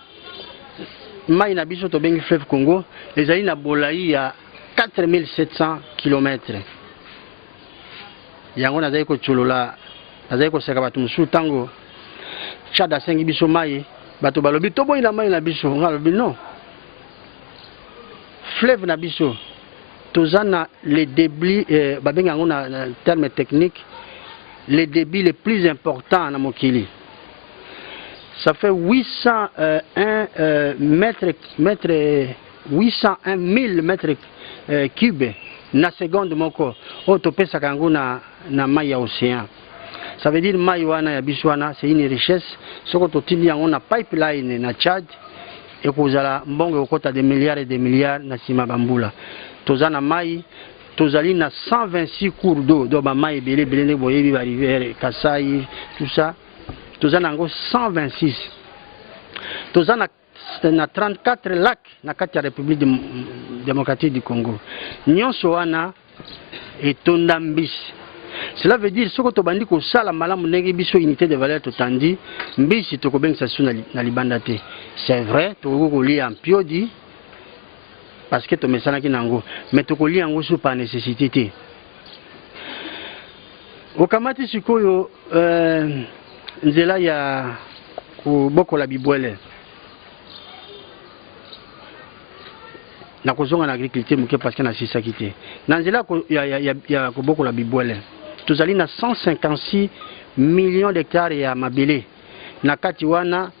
mai na biso to bengi fleuve Congo, les allons na bolaï à 4700 km. Yango na zaiko cholola, na zaiko seka batu musu tango. Chada sengi biso mai, bato balobi to boy na mai na biso, ngalobi non. Fleuve na biso, tozana les débits, babenga yango na terme technique, les débits les plus importants na mokili. Ça fait 801 000 mètres cubes na seconde moko. Otopesa kango na mai ya océan. Ça veut dire mai wana ya biswana c'est une richesse. Soko totindi yango na pipeline na Tchad et kozala mbongo okota de milliards et de milliards na sima bambula. Tozana mai tozali na 126 cours d'eau do ba mai belé ne boyebi ba rivière Kasai tout ça. Tozana ngo 126. Tozana na 34 lacs na kati ya République démocratique du Congo. Nyonso wana etonda mbisi. Cela veut dire soko tobandi ko sala malamu ndenge biso unité de valeur totandi mbisi tokobengisa su na libanda te. C'est vrai toko lia mpiodi parce que tomesana ki nango mais toko lia ngo su par nécessité te. Okamati sikoyo nzela ya kubokola bibwele na kozonga na agriculture muke parce que na sisaki te na nzela ya kubokola bibwele tozali na 156 millions d'hectares ya mabele na kati wana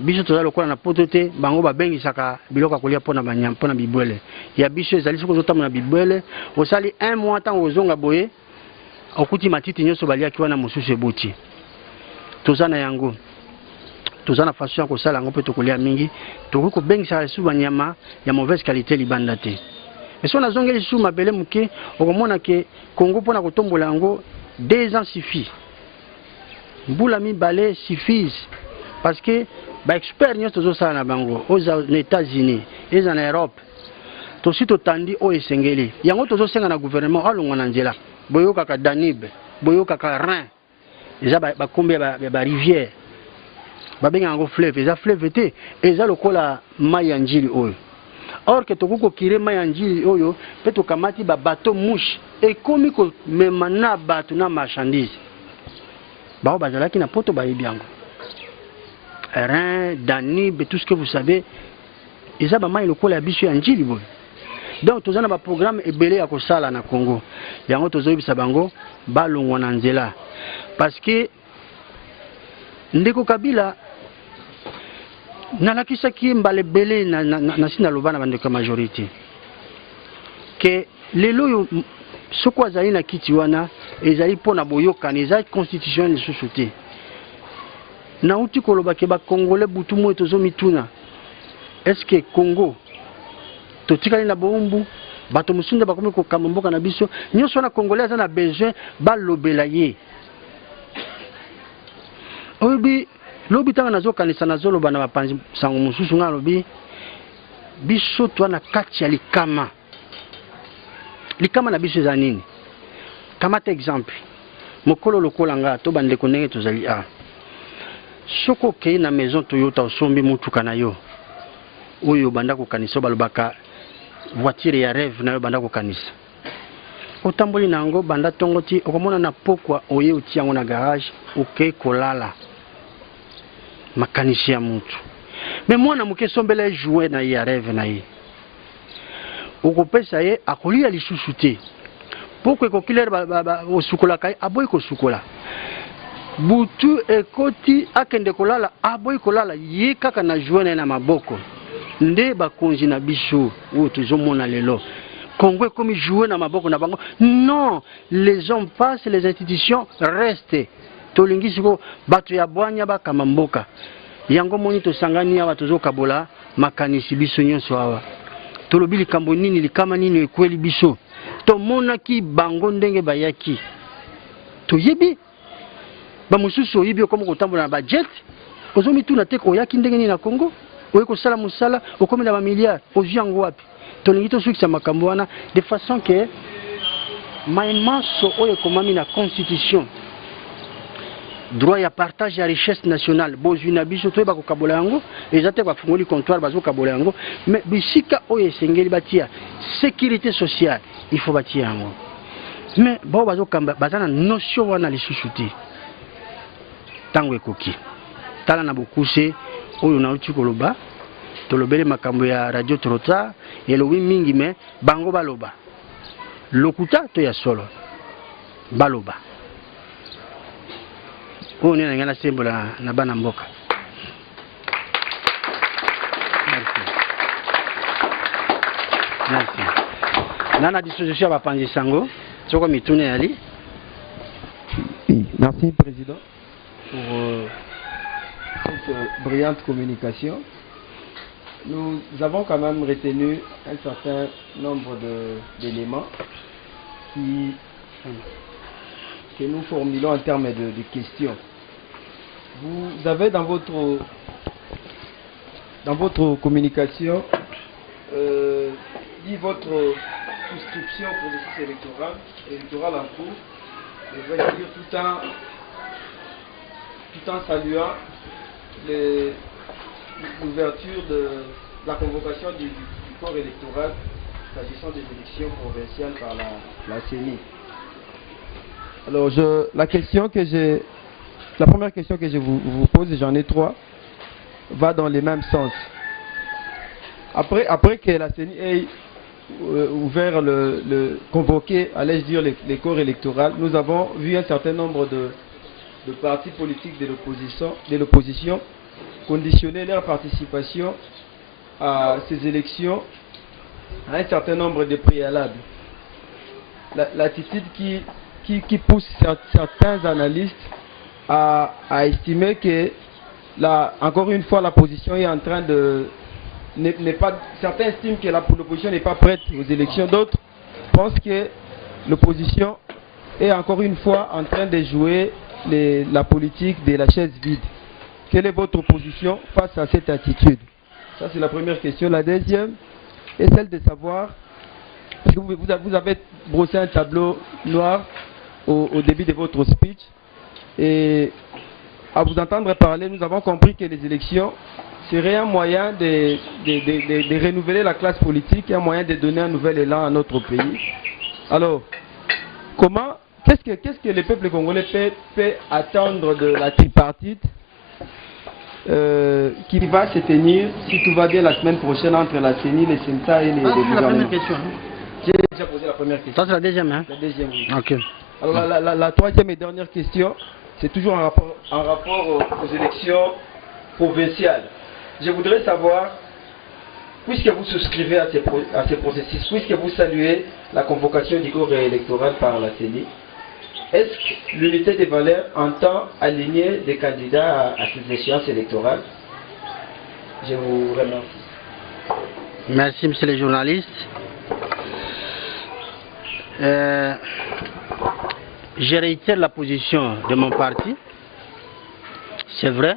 biso tozali lokola na poto te bango babengisaka biloko kolia pona banyam pona bibwele ya biso ezali soko zotama na bibwele osali 1 mois tango ozonga boye okuti matiti nyonso baliaki wana mosusu eboti. Tozana yango tozana façon ko sala ngo pe to kolia mingi to ko bengisa su banyama ya mauvaise qualité libanda te. Mais si on a zongeli su mabele muke okomona ke Congo pona ko tombola yango 2 ans suffit. Mbula mibale suffise parce que ba expert nyonso tozo sala na bango aux États-Unis et en Europe. To sito tandi o esengeli. Yango tozo senga na gouvernement alongwa na nzela. Boyoka ka Danube, boyoka ka Rhin. Eza ba kombe ba rivière babenga yango fleuve eza fleuve te eza lokola mai ya njili oyo or que tokoko kire mai ya njili oyo pe tokamati ba bateau mouche ekomi ko mema na bato na marchandise bao bazalaki na poto bayebi yango Rhin, Danube, tout ce que vous savez eza ba mai lokola ya biso ya njili boy. Donc tozana ba programme ebele ya kosala na Congo yango tozoyebisa bango balongwa na nzela. Parce que ndeko Kabila nalakisa ki mbale belé na sina lobana bandeko majorité que lelo yo soko azali na kiti wana ezali pona boyoka ezali constitution de société na uti koloba ke ba congolais butu mo tozo mituna est-ce que Congo totikali na bombu bato musunda bakomi ko kamboka na biso nyonso na congolais za na besoin balobela ye. Obi lobi tanga nazo kanisa nazo loba na bapanzi sango mususu nga lobi biso to na kati ya likama na biso za nini kama ta exemple mokolo lokola nga to bande ko ndenge tozali a soko ke na maison Toyota osombi mutuka na yo oyo banda ko kanisa balobaka voiture ya rêve na yo banda ko kanisa otamboli nango banda tongoti okomona na pokwa oye uti yango na garage oke kolala makanisi ya mutu mais mwana muke sombela jouer na ya rêve na ye okopesa ye akolia lisusu te poko ekokilere osukola kai aboyi kosukola butu ekoti akende kolala aboyi kolala ye kaka na jouer na maboko nde bakonzi na biso oyo tozomona lelo Congo est comme jouer dans ma boque na bango. Non, les hommes passent, les institutions restent. Tolingi siko bato ya bwanya ba kamamboka. Yango moni to sangani ya bato zo kabola makanisi biso nyonso awa. Tolobi likambo nini likama nini ekweli biso. To monaki bango ndenge bayaki. To yebi ba mususu yebi comme kotambola na budget. Ozomi tuna te ko yaki ndenge ni na Congo. Oye ko sala musala okomi na ba milliards. Ozu yango wapi? Tolingi to sukisa makambo wana de façon que maimaso oye komami na constitution. Droit ya partage ya richesse nationale bozwi na biso to ba ko kabola yango ezate ba fungoli comptoir bazo kabola yango mais bisika oyo esengeli batia sécurité sociale il faut batia yango mais bo bazo kamba bazana notion wana lisusu te tango ekoki tala na bokuse oyo na uti koloba tolobele makambo ya radio trota elobi mingi mais bango baloba lokuta to ya solo baloba. On est dans la symbole na bana mboka. Merci. Nana disposition va panzi sango. Soko mitune ali. Merci président pour cette brillante communication. Nous avons quand même retenu un certain nombre d'éléments que nous formulons en termes de questions. Vous avez dans votre communication dit votre souscription au processus électoral en cours, je vais dire tout en saluant l'ouverture de la convocation du corps électoral s'agissant des élections provinciales par la CENI. Alors, la première question que je vous pose, j'en ai trois, va dans les mêmes sens. Après que la CENI ait ouvert convoqué, allais-je dire, les corps électoraux, nous avons vu un certain nombre de partis politiques de l'opposition conditionner leur participation à ces élections à un certain nombre de préalables. L'attitude qui pousse certains analystes à estimer que, encore une fois, la position est en train de... certains estiment que l'opposition n'est pas prête aux élections, d'autres pensent que l'opposition est encore une fois en train de jouer la politique de la chaise vide. Quelle est votre position face à cette attitude? Ça, c'est la première question. La deuxième est celle de savoir, parce que vous avez brossé un tableau noir au début de votre speech, et à vous entendre parler, nous avons compris que les élections seraient un moyen de renouveler la classe politique, un moyen de donner un nouvel élan à notre pays. Alors, qu'est-ce que le peuple congolais peut attendre de la tripartite qui va se tenir, si tout va bien, la semaine prochaine entre la CENI, les SENTA et les gouvernements? La première question. J'ai déjà posé la première question. Ça, c'est la deuxième, hein? La deuxième, oui. Ok. Alors, la troisième et dernière question, c'est toujours en rapport aux élections provinciales. Je voudrais savoir, puisque vous souscrivez à ces processus, puisque vous saluez la convocation du corps électoral par la CENI, est-ce que l'unité des valeurs entend aligner des candidats à ces échéances électorales? Je vous remercie. Merci, monsieur le journaliste. Je réitère la position de mon parti. C'est vrai.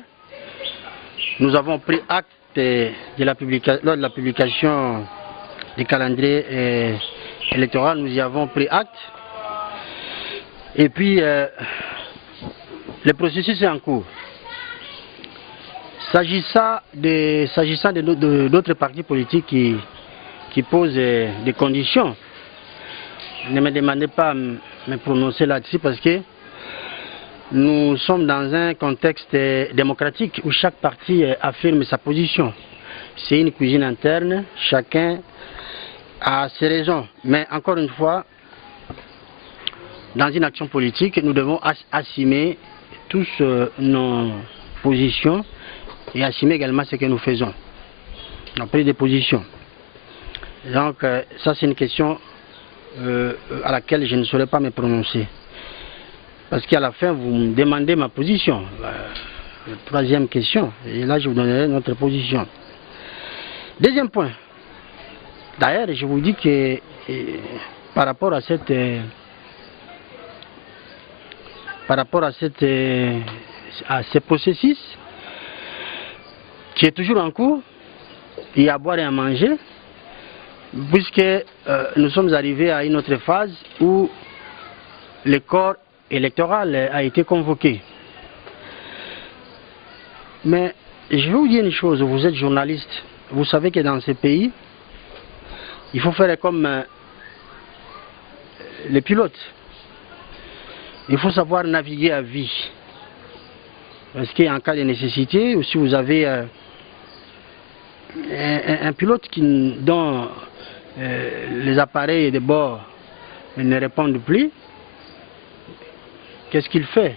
Nous avons pris acte lors de la publication du calendrier électoral. Nous y avons pris acte. Et puis, le processus est en cours. S'agissant d'autres partis politiques qui posent des conditions, ne me demandez pas de me prononcer là-dessus parce que nous sommes dans un contexte démocratique où chaque parti affirme sa position. C'est une cuisine interne, chacun a ses raisons. Mais encore une fois, dans une action politique, nous devons assumer tous nos positions et assumer également ce que nous faisons. On a pris des positions. Donc, ça c'est une question à laquelle je ne saurais pas me prononcer. Parce qu'à la fin, vous me demandez ma position. Troisième question, et là je vous donnerai notre position. Deuxième point. D'ailleurs, je vous dis que par rapport à ces processus qui est toujours en cours, il y a à boire et à manger, puisque nous sommes arrivés à une autre phase où le corps électoral a été convoqué. Mais je vais vous dire une chose, vous êtes journaliste, vous savez que dans ce pays, il faut faire comme les pilotes. Il faut savoir naviguer à vie. Parce qu'en cas de nécessité, ou si vous avez un pilote dont les appareils de bord ne répondent plus, qu'est-ce qu'il fait?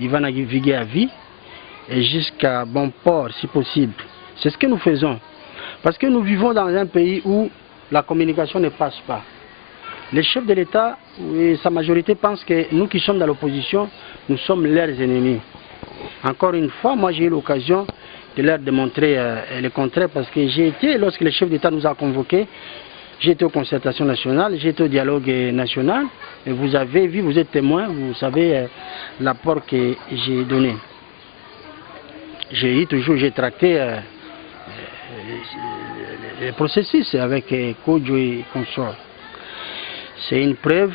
Il va naviguer à vie et jusqu'à bon port si possible. C'est ce que nous faisons. Parce que nous vivons dans un pays où la communication ne passe pas. Les chefs de l'État et sa majorité pensent que nous qui sommes dans l'opposition, nous sommes leurs ennemis. Encore une fois, moi j'ai eu l'occasion de leur démontrer le contraire parce que j'ai été, lorsque le chef d'État nous a convoqués, j'ai été aux concertations nationales, j'ai été au dialogue national, et vous avez vu, vous êtes témoin, vous savez l'apport que j'ai donné. J'ai dit toujours, j'ai tracté le processus avec Kodjo et consorts. C'est une preuve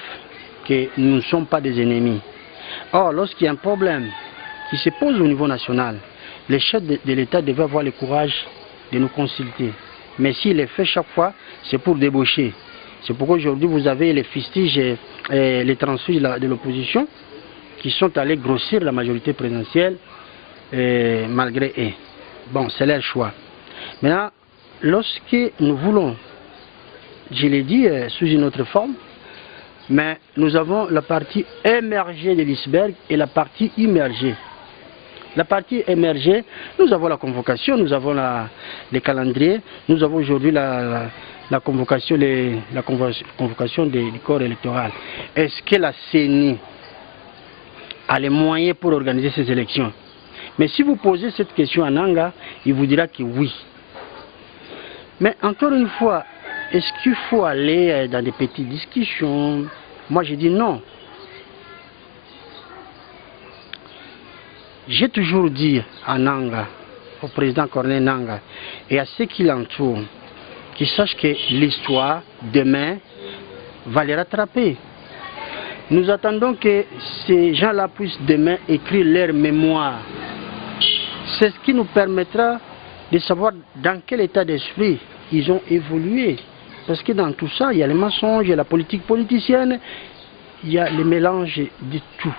que nous ne sommes pas des ennemis. Or, lorsqu'il y a un problème qui se pose au niveau national, les chefs de l'État devaient avoir le courage de nous consulter. Mais s'il est fait chaque fois, c'est pour débaucher. C'est pourquoi aujourd'hui vous avez les fustiges et les transfuges de l'opposition qui sont allés grossir la majorité présidentielle malgré eux. Bon, c'est leur choix. Maintenant, lorsque nous voulons, je l'ai dit sous une autre forme, mais nous avons la partie émergée de l'iceberg et la partie immergée. La partie émergée, nous avons la convocation, nous avons les calendriers, nous avons aujourd'hui la convocation du corps électoral. Est-ce que la CENI a les moyens pour organiser ces élections? Mais si vous posez cette question à Nanga, il vous dira que oui. Mais encore une fois, est-ce qu'il faut aller dans des petites discussions? Moi je dis non. J'ai toujours dit à Nanga, au président Corneille Nanga, et à ceux qui l'entourent, qu'ils sachent que l'histoire, demain, va les rattraper. Nous attendons que ces gens-là puissent demain écrire leur mémoire. C'est ce qui nous permettra de savoir dans quel état d'esprit ils ont évolué. Parce que dans tout ça, il y a les mensonges, il y a la politique politicienne, il y a le mélange de tout.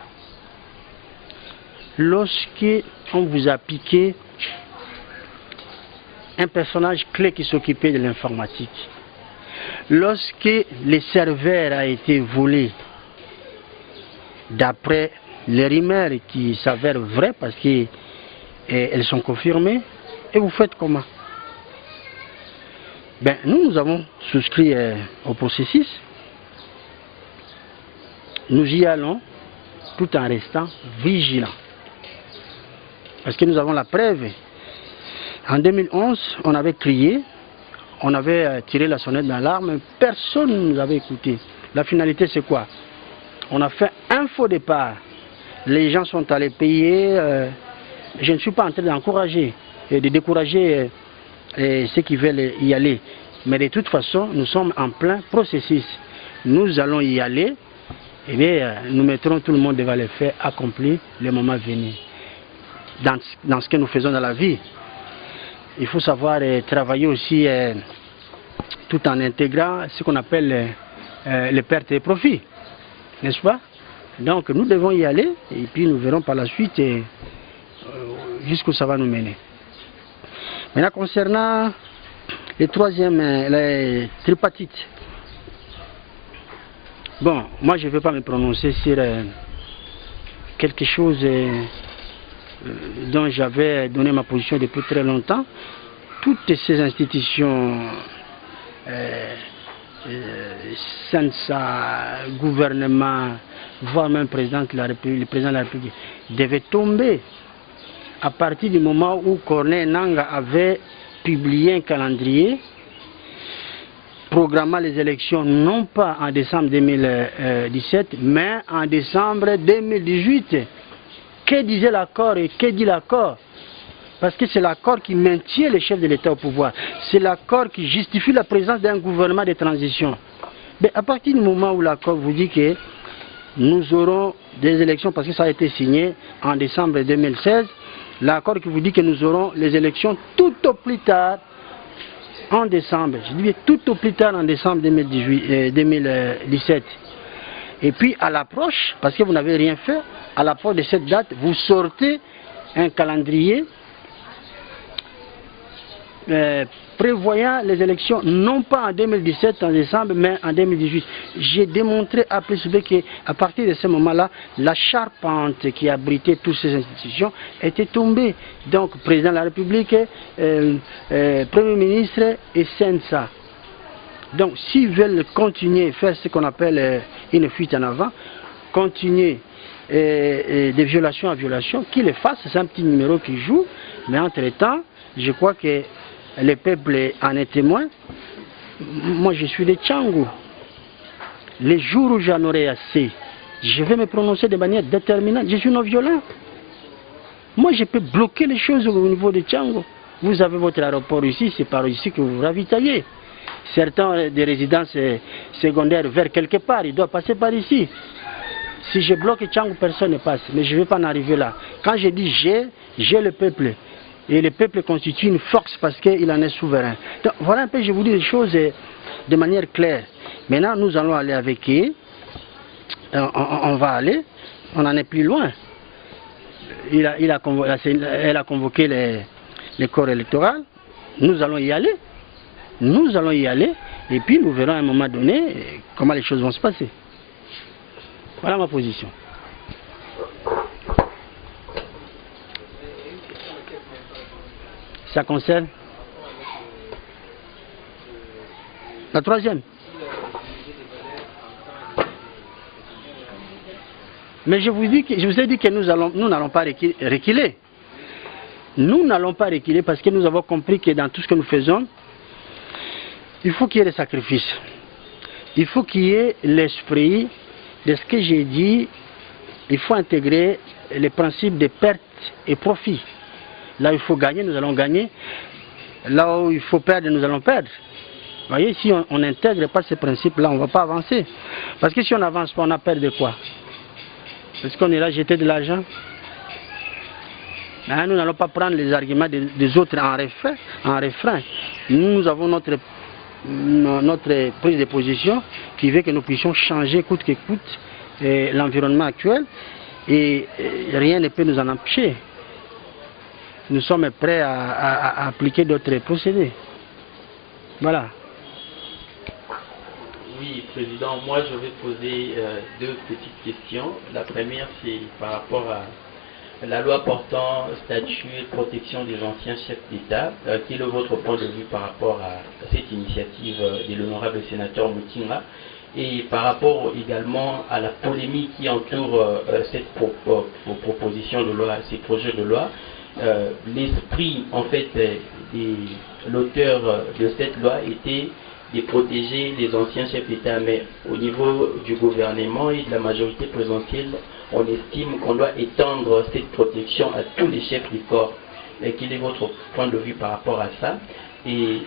Lorsque on vous a piqué un personnage clé qui s'occupait de l'informatique, lorsque le serveur a été volé, d'après les rumeurs qui s'avèrent vraies parce qu'elles sont confirmées, et vous faites comment? Ben, nous avons souscrit au processus, nous y allons tout en restant vigilants. Parce que nous avons la preuve. En 2011, on avait crié, on avait tiré la sonnette d'alarme, personne ne nous avait écouté. La finalité, c'est quoi? On a fait un faux départ. Les gens sont allés payer. Je ne suis pas en train d'encourager et de décourager ceux qui veulent y aller. Mais de toute façon, nous sommes en plein processus. Nous allons y aller. Et bien, nous mettrons tout le monde devant les faits accomplis le moment venu. Dans ce que nous faisons dans la vie, il faut savoir travailler aussi tout en intégrant ce qu'on appelle les pertes et profits, n'est-ce pas? Donc nous devons y aller et puis nous verrons par la suite jusqu'où ça va nous mener. Maintenant concernant les les tripartites, bon, moi je ne vais pas me prononcer sur quelque chose dont j'avais donné ma position depuis très longtemps. Toutes ces institutions Sensa, gouvernement, voire même président de la République, le président de la République, devait tomber à partir du moment où Corneille Nangaa avait publié un calendrier programmant les élections non pas en décembre 2017, mais en décembre 2018. Que disait l'accord et que dit l'accord? Parce que c'est l'accord qui maintient les chefs de l'État au pouvoir. C'est l'accord qui justifie la présence d'un gouvernement de transition. Mais à partir du moment où l'accord vous dit que nous aurons des élections, parce que ça a été signé en décembre 2016, l'accord qui vous dit que nous aurons les élections tout au plus tard en décembre, je dis tout au plus tard en décembre 2017. Et puis à l'approche, parce que vous n'avez rien fait, à l'approche de cette date, vous sortez un calendrier prévoyant les élections non pas en 2017 en décembre mais en 2018. J'ai démontré à plus B qu'à partir de ce moment-là, la charpente qui abritait toutes ces institutions était tombée. Donc président de la République, Premier ministre et Sensa. Donc s'ils veulent continuer à faire ce qu'on appelle une fuite en avant, continuer de violation à violation, qu'ils le fassent, c'est un petit numéro qui joue, mais entre-temps, je crois que le peuple en est témoin. Moi je suis de Tchangou. Les jours où j'en aurai assez, je vais me prononcer de manière déterminante. Je suis non violent. Moi je peux bloquer les choses au niveau de Tchangou. Vous avez votre aéroport ici, c'est par ici que vous vous ravitaillez. Certains des résidences secondaires vers quelque part, ils doivent passer par ici. Si je bloque Tchangou, personne ne passe. Mais je ne vais pas en arriver là. Quand je dis j'ai le peuple. Et le peuple constitue une force parce qu'il en est souverain. Donc, voilà un peu, je vous dis les choses de manière claire. Maintenant, nous allons aller avec eux. On va aller. On en est plus loin. Elle a convoqué les corps électoraux. Nous allons y aller. Nous allons y aller. Et puis, nous verrons à un moment donné comment les choses vont se passer. Voilà ma position. Ça concerne la troisième. Mais je vous ai dit que nous n'allons pas reculer. Nous n'allons pas reculer parce que nous avons compris que dans tout ce que nous faisons, il faut qu'il y ait des sacrifices. Il faut qu'il y ait l'esprit de ce que j'ai dit. Il faut intégrer les principes de perte et profit. Là où il faut gagner, nous allons gagner. Là où il faut perdre, nous allons perdre. Vous voyez, si on n'intègre pas ces principes-là, on ne va pas avancer. Parce que si on n'avance pas, on a peur de quoi? Parce qu'on est là à jeter de l'argent. Nous n'allons pas prendre les arguments des autres en refrain. Nous avons notre prise de position qui veut que nous puissions changer coûte que coûte l'environnement actuel. Et rien ne peut nous en empêcher. Nous sommes prêts à appliquer d'autres procédés. Voilà. Oui, Président, moi je vais poser deux petites questions. La première, c'est par rapport à la loi portant statut et protection des anciens chefs d'État. Quel est votre point de vue par rapport à cette initiative de l'honorable sénateur Mutinga? Et par rapport également à la polémique qui entoure cette proposition de loi, ces projets de loi, l'esprit en fait de l'auteur de cette loi était de protéger les anciens chefs d'État, mais au niveau du gouvernement et de la majorité présidentielle, on estime qu'on doit étendre cette protection à tous les chefs du corps. Et quel est votre point de vue par rapport à ça? Et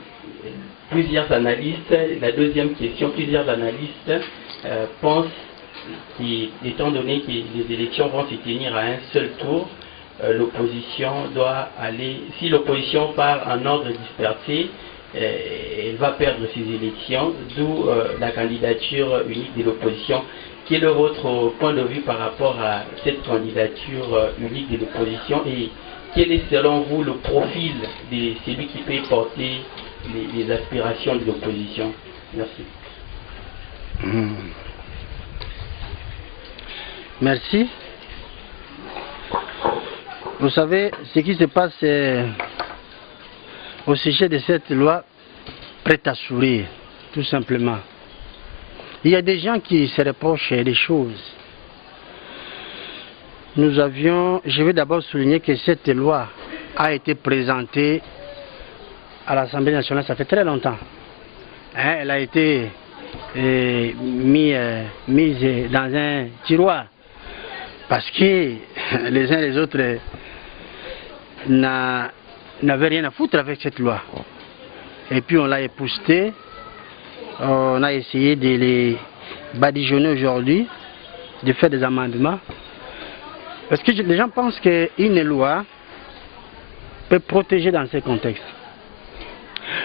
plusieurs analystes, la deuxième question, plusieurs analystes pensent qu'étant donné que les élections vont se tenir à un seul tour, l'opposition doit aller, si l'opposition part en ordre dispersé, elle va perdre ses élections, d'où la candidature unique de l'opposition. Quel est votre point de vue par rapport à cette candidature unique de l'opposition et quel est selon vous le profil de celui qui peut porter les aspirations de l'opposition? Merci. Merci. Vous savez, ce qui se passe au sujet de cette loi prête à sourire. tout simplement. Il y a des gens qui se reprochent des choses. Je vais d'abord souligner que cette loi a été présentée à l'Assemblée nationale, ça fait très longtemps. Hein, elle a été mise dans un tiroir parce que les uns et les autres n'avaient rien à foutre avec cette loi. Et puis on l'a époustée, on a essayé de les badigeonner aujourd'hui, de faire des amendements. Parce que les gens pensent qu'une loi peut protéger dans ces contextes.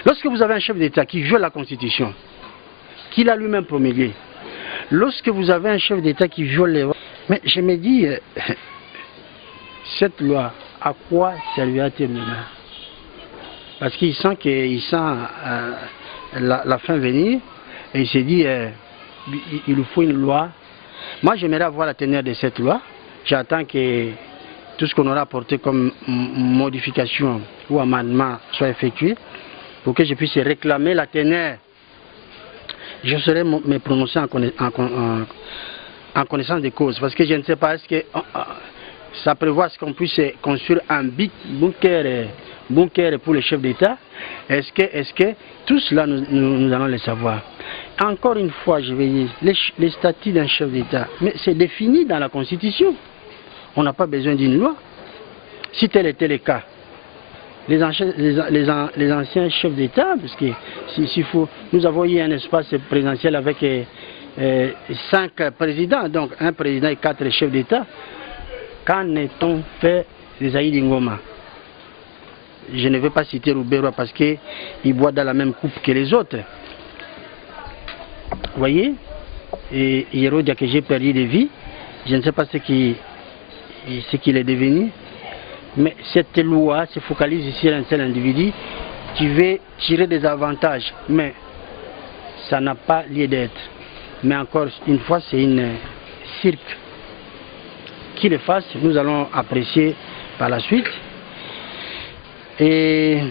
Lorsque vous avez un chef d'État qui viole la Constitution, qu'il a lui-même promulguée, lorsque vous avez un chef d'État qui viole les lois, mais je me dis, cette loi, à quoi servira-t-elle demain? Parce qu'il sent la fin venir et il s'est dit, il nous faut une loi. Moi, j'aimerais avoir la teneur de cette loi. J'attends que tout ce qu'on aura apporté comme modification ou amendement soit effectué pour que je puisse réclamer la teneur. Je saurais me prononcer en connaissance des causes, parce que je ne sais pas, est-ce que ça prévoit qu'on puisse construire un bunker pour les chefs d'État? Est-ce que tout cela, nous allons le savoir? Encore une fois, je vais dire, les statuts d'un chef d'État, mais c'est défini dans la Constitution. On n'a pas besoin d'une loi. Si tel était le cas, les anciens chefs d'État, parce que nous avons eu un espace présidentiel avec 5 présidents, donc un président et 4 chefs d'État. Qu'en est-on fait des Aïdi Ngoma? Je ne vais pas citer Rouberois parce qu'il boit dans la même coupe que les autres. Vous voyez? Et Hérodia que j'ai perdu de vie, je ne sais pas ce qu'il est devenu. Mais cette loi se focalise sur un seul individu qui veut tirer des avantages. Mais ça n'a pas lieu d'être. Mais encore une fois, c'est une cirque. Qui le fasse, nous allons apprécier par la suite. Et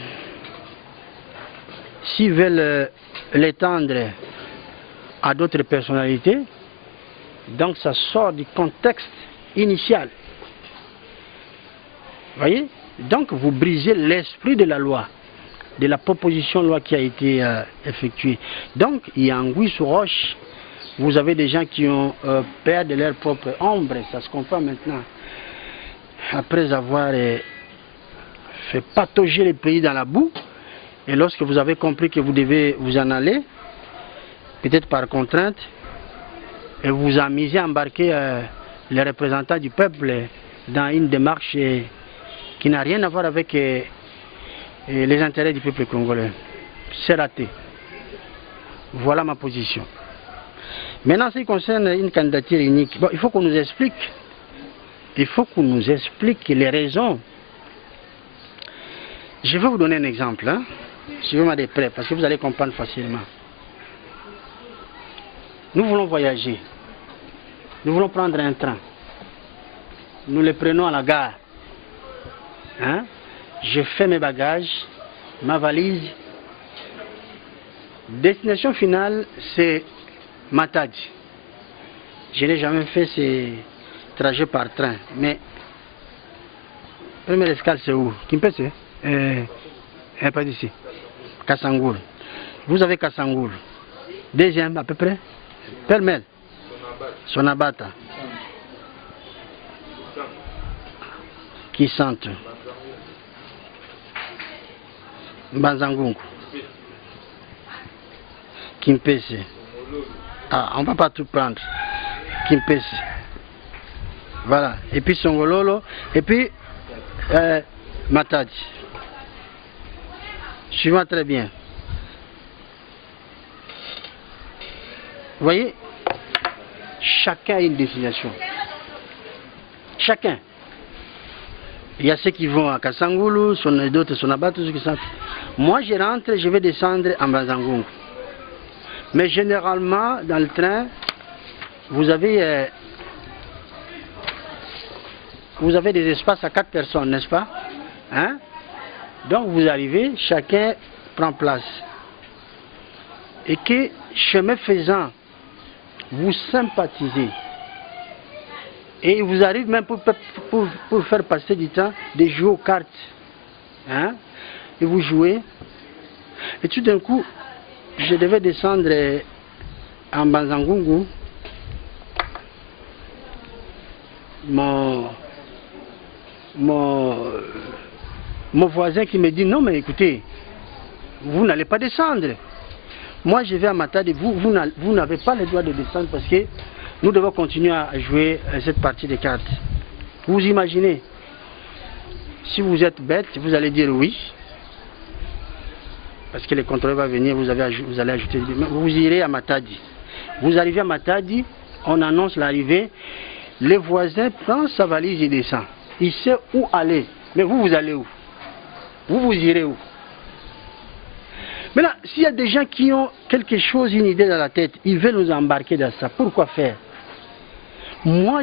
s'ils veulent l'étendre à d'autres personnalités, donc ça sort du contexte initial. Vous voyez? Donc vous brisez l'esprit de la loi, de la proposition de loi qui a été effectuée. Donc il y a anguille sous roche. Vous avez des gens qui ont peur de leur propre ombre, ça se comprend maintenant. Après avoir fait patauger le pays dans la boue, et lorsque vous avez compris que vous devez vous en aller, peut-être par contrainte, et vous vous amusez à embarquer les représentants du peuple dans une démarche qui n'a rien à voir avec les intérêts du peuple congolais. C'est raté. Voilà ma position. Maintenant, ce qui concerne une candidature unique, bon, il faut qu'on nous explique. Il faut qu'on nous explique les raisons. Je vais vous donner un exemple. Hein. Je vais m'en prêt parce que vous allez comprendre facilement. Nous voulons voyager. Nous voulons prendre un train. Nous le prenons à la gare. Hein? Je fais mes bagages, ma valise. Destination finale, c'est Matadi. Je n'ai jamais fait ces trajets par train, mais première escale c'est où? Kimpese? Pas d'ici. Kassangoul. Vous avez Kassangoul. Deuxième à peu près? Permel. Sonabata. Qui sentent? Mbanzangungu. Kimpese. Ah, on ne va pas tout prendre. Kimpese. Voilà. Et puis Songololo. Et puis Matadi. Suivant très bien. Vous voyez, chacun a une destination. Chacun. Il y a ceux qui vont à Kassangoulou, d'autres Sonabata, ceux qui sont... Moi, je rentre, je vais descendre en Banzangungu. Mais généralement, dans le train, vous avez des espaces à 4 personnes, n'est-ce pas? Hein? Donc vous arrivez, chacun prend place. et que chemin faisant, vous sympathisez. Et il vous arrive même pour faire passer du temps de jouer aux cartes. Hein? Et vous jouez. Et tout d'un coup, je devais descendre en Banzangungu. Mon voisin qui me dit non mais écoutez, vous n'allez pas descendre. Moi je vais à Matadi, vous n'avez pas le droit de descendre parce que nous devons continuer à jouer cette partie de cartes. Vous imaginez, si vous êtes bête, vous allez dire oui, parce que le contrôleur va venir, vous allez ajouter, vous irez à Matadi. Vous arrivez à Matadi, on annonce l'arrivée, le voisin prend sa valise et descend. Il sait où aller. Mais vous allez où? Vous irez où? Maintenant, s'il y a des gens qui ont quelque chose, une idée dans la tête, ils veulent nous embarquer dans ça. Pourquoi faire? Moi,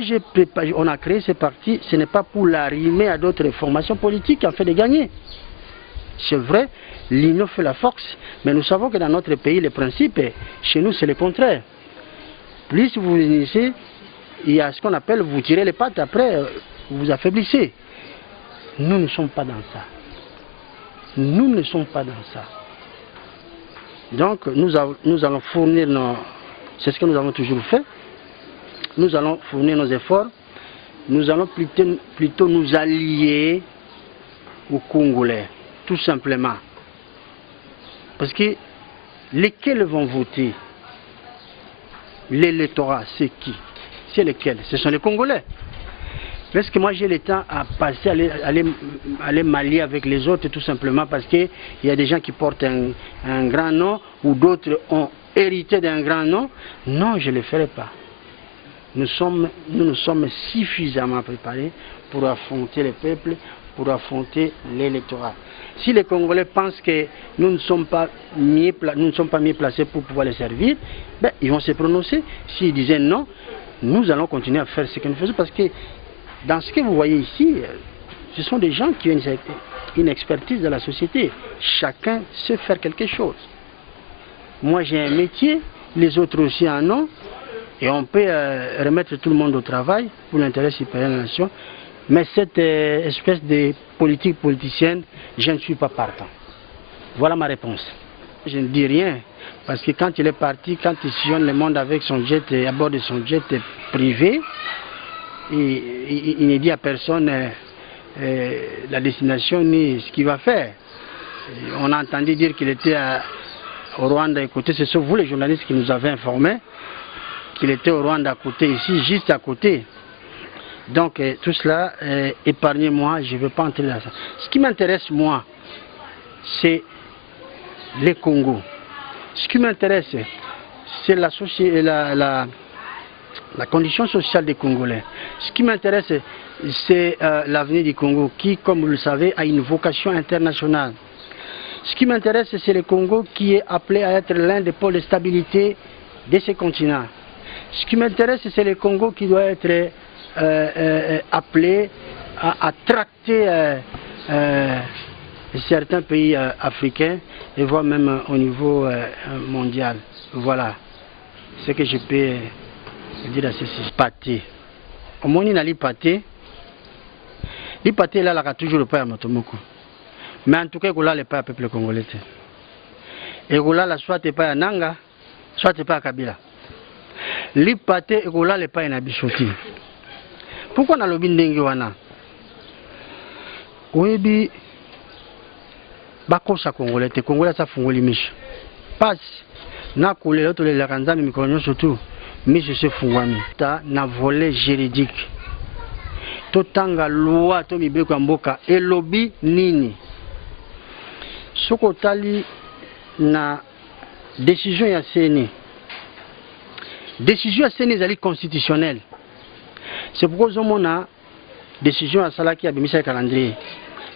on a créé ce parti, ce n'est pas pour l'arrimer à d'autres formations politiques en fait de gagner. C'est vrai, l'union fait la force, mais nous savons que dans notre pays, le principe, chez nous, c'est le contraire. Plus vous unissez, il y a ce qu'on appelle vous tirez les pattes, après vous vous affaiblissez. Nous ne sommes pas dans ça. Nous ne sommes pas dans ça. Donc nous allons fournir c'est ce que nous avons toujours fait. Nous allons fournir nos efforts. Nous allons plutôt nous allier aux Congolais, tout simplement. Parce que lesquels vont voter? L'électorat, c'est qui? C'est lesquels? Ce sont les Congolais. Est-ce que moi j'ai le temps à passer, aller m'allier avec les autres tout simplement parce qu'il y a des gens qui portent un grand nom ou d'autres ont hérité d'un grand nom? Non, je ne le ferai pas. Nous nous sommes suffisamment préparés pour affronter le peuple, pour affronter l'électorat. Si les Congolais pensent que nous ne sommes pas mieux placés pour pouvoir les servir, ben, ils vont se prononcer. S'ils disaient non, nous allons continuer à faire ce que nous faisons parce que dans ce que vous voyez ici, ce sont des gens qui ont une expertise dans la société. Chacun sait faire quelque chose. Moi j'ai un métier, les autres aussi en ont, et on peut remettre tout le monde au travail pour l'intérêt supérieur de la nation. Mais cette espèce de politique politicienne, je ne suis pas partant. Voilà ma réponse. Je ne dis rien, parce que quand il est parti, quand il sillonne le monde avec son jet, à bord de son jet privé, il ne dit à personne la destination ni ce qu'il va faire. On a entendu dire qu'il était au Rwanda. Écoutez, ce sont vous les journalistes qui nous avez informés qu'il était au Rwanda à côté, ici, juste à côté. Donc tout cela, épargnez-moi, je ne veux pas entrer dans ça. Ce qui m'intéresse, moi, c'est les Congo. Ce qui m'intéresse, c'est la condition sociale des Congolais. Ce qui m'intéresse, c'est l'avenir du Congo, qui, comme vous le savez, a une vocation internationale. Ce qui m'intéresse, c'est le Congo qui est appelé à être l'un des pôles de stabilité de ce continent. Ce qui m'intéresse, c'est le Congo qui doit être appelé à tracter certains pays africains et voire même au niveau mondial. Voilà ce que je peux dire à ceci. Pâté. Au moins, il y a l'ipâté. L'ipâté, là, il a toujours le pas à Motomoko. Mais en tout cas, il y a le pas à peuple congolais. Et il y a soit le pas à Nanga, soit le pas à Kabila. L'ipâté, il y a le pas à Nabishoti. Pourquoi on a le bindenge wana? Oyebi bakosa Congolais te Congolais sa fungoli miche. Pas na kolelo to le lakanza mikronyo surtout miche se fungwami. Ta na volet juridique. Totanga loi to mibeko ya mboka elobi nini? Soko tali na décision ya CENI. Décision ya CENI ezali constitutionnelle. C'est pourquoi nous avons une décision à Salaki à Bimisa calendrier.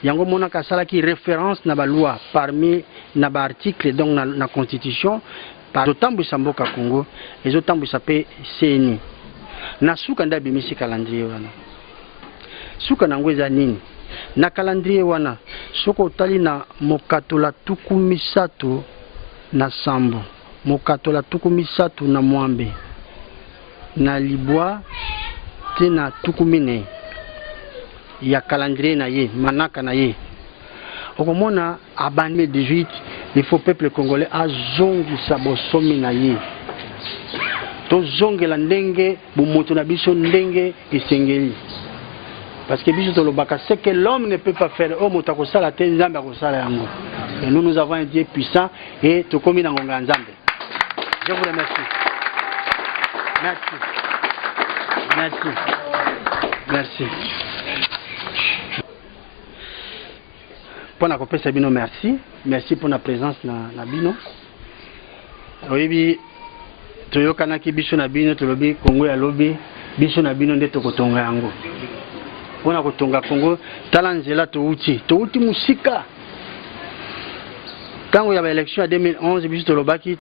Nous avons une référence à la loi parmi les articles de la Constitution par d'autant que Samboka Congo et d'autant que ça peut CENI. Nous avons un Bimisa calendrier. Nous avons un calendrier. Nous avons un Mokatola Tukumisato na Sambo. mokatola tuku misatu na mwambe na libwa te na tuku mine ya calendrier na ye manaka na ye okomona abandi 18 il faut peuple congolais azongisa bosomi na ye tozongela ndenge bomoto na biso ndenge esengeli parce que biso tolobaka ce que l'homme ne peut pas faire o moto akosala te nzambe akosala yango et nous avons un Dieu puissant et tokomi na ngonga nzambe. Je vous remercie. Merci. Pour la copie bino merci pour la présence na bino. Oyebi toyokana ki biso na bino tolobi Congo ya lobi biso na bino nde tokotonga yango. Pona kotonga Congo tala nzela touti musika. Quand il y avait l'élection en 2011 biso tolobaki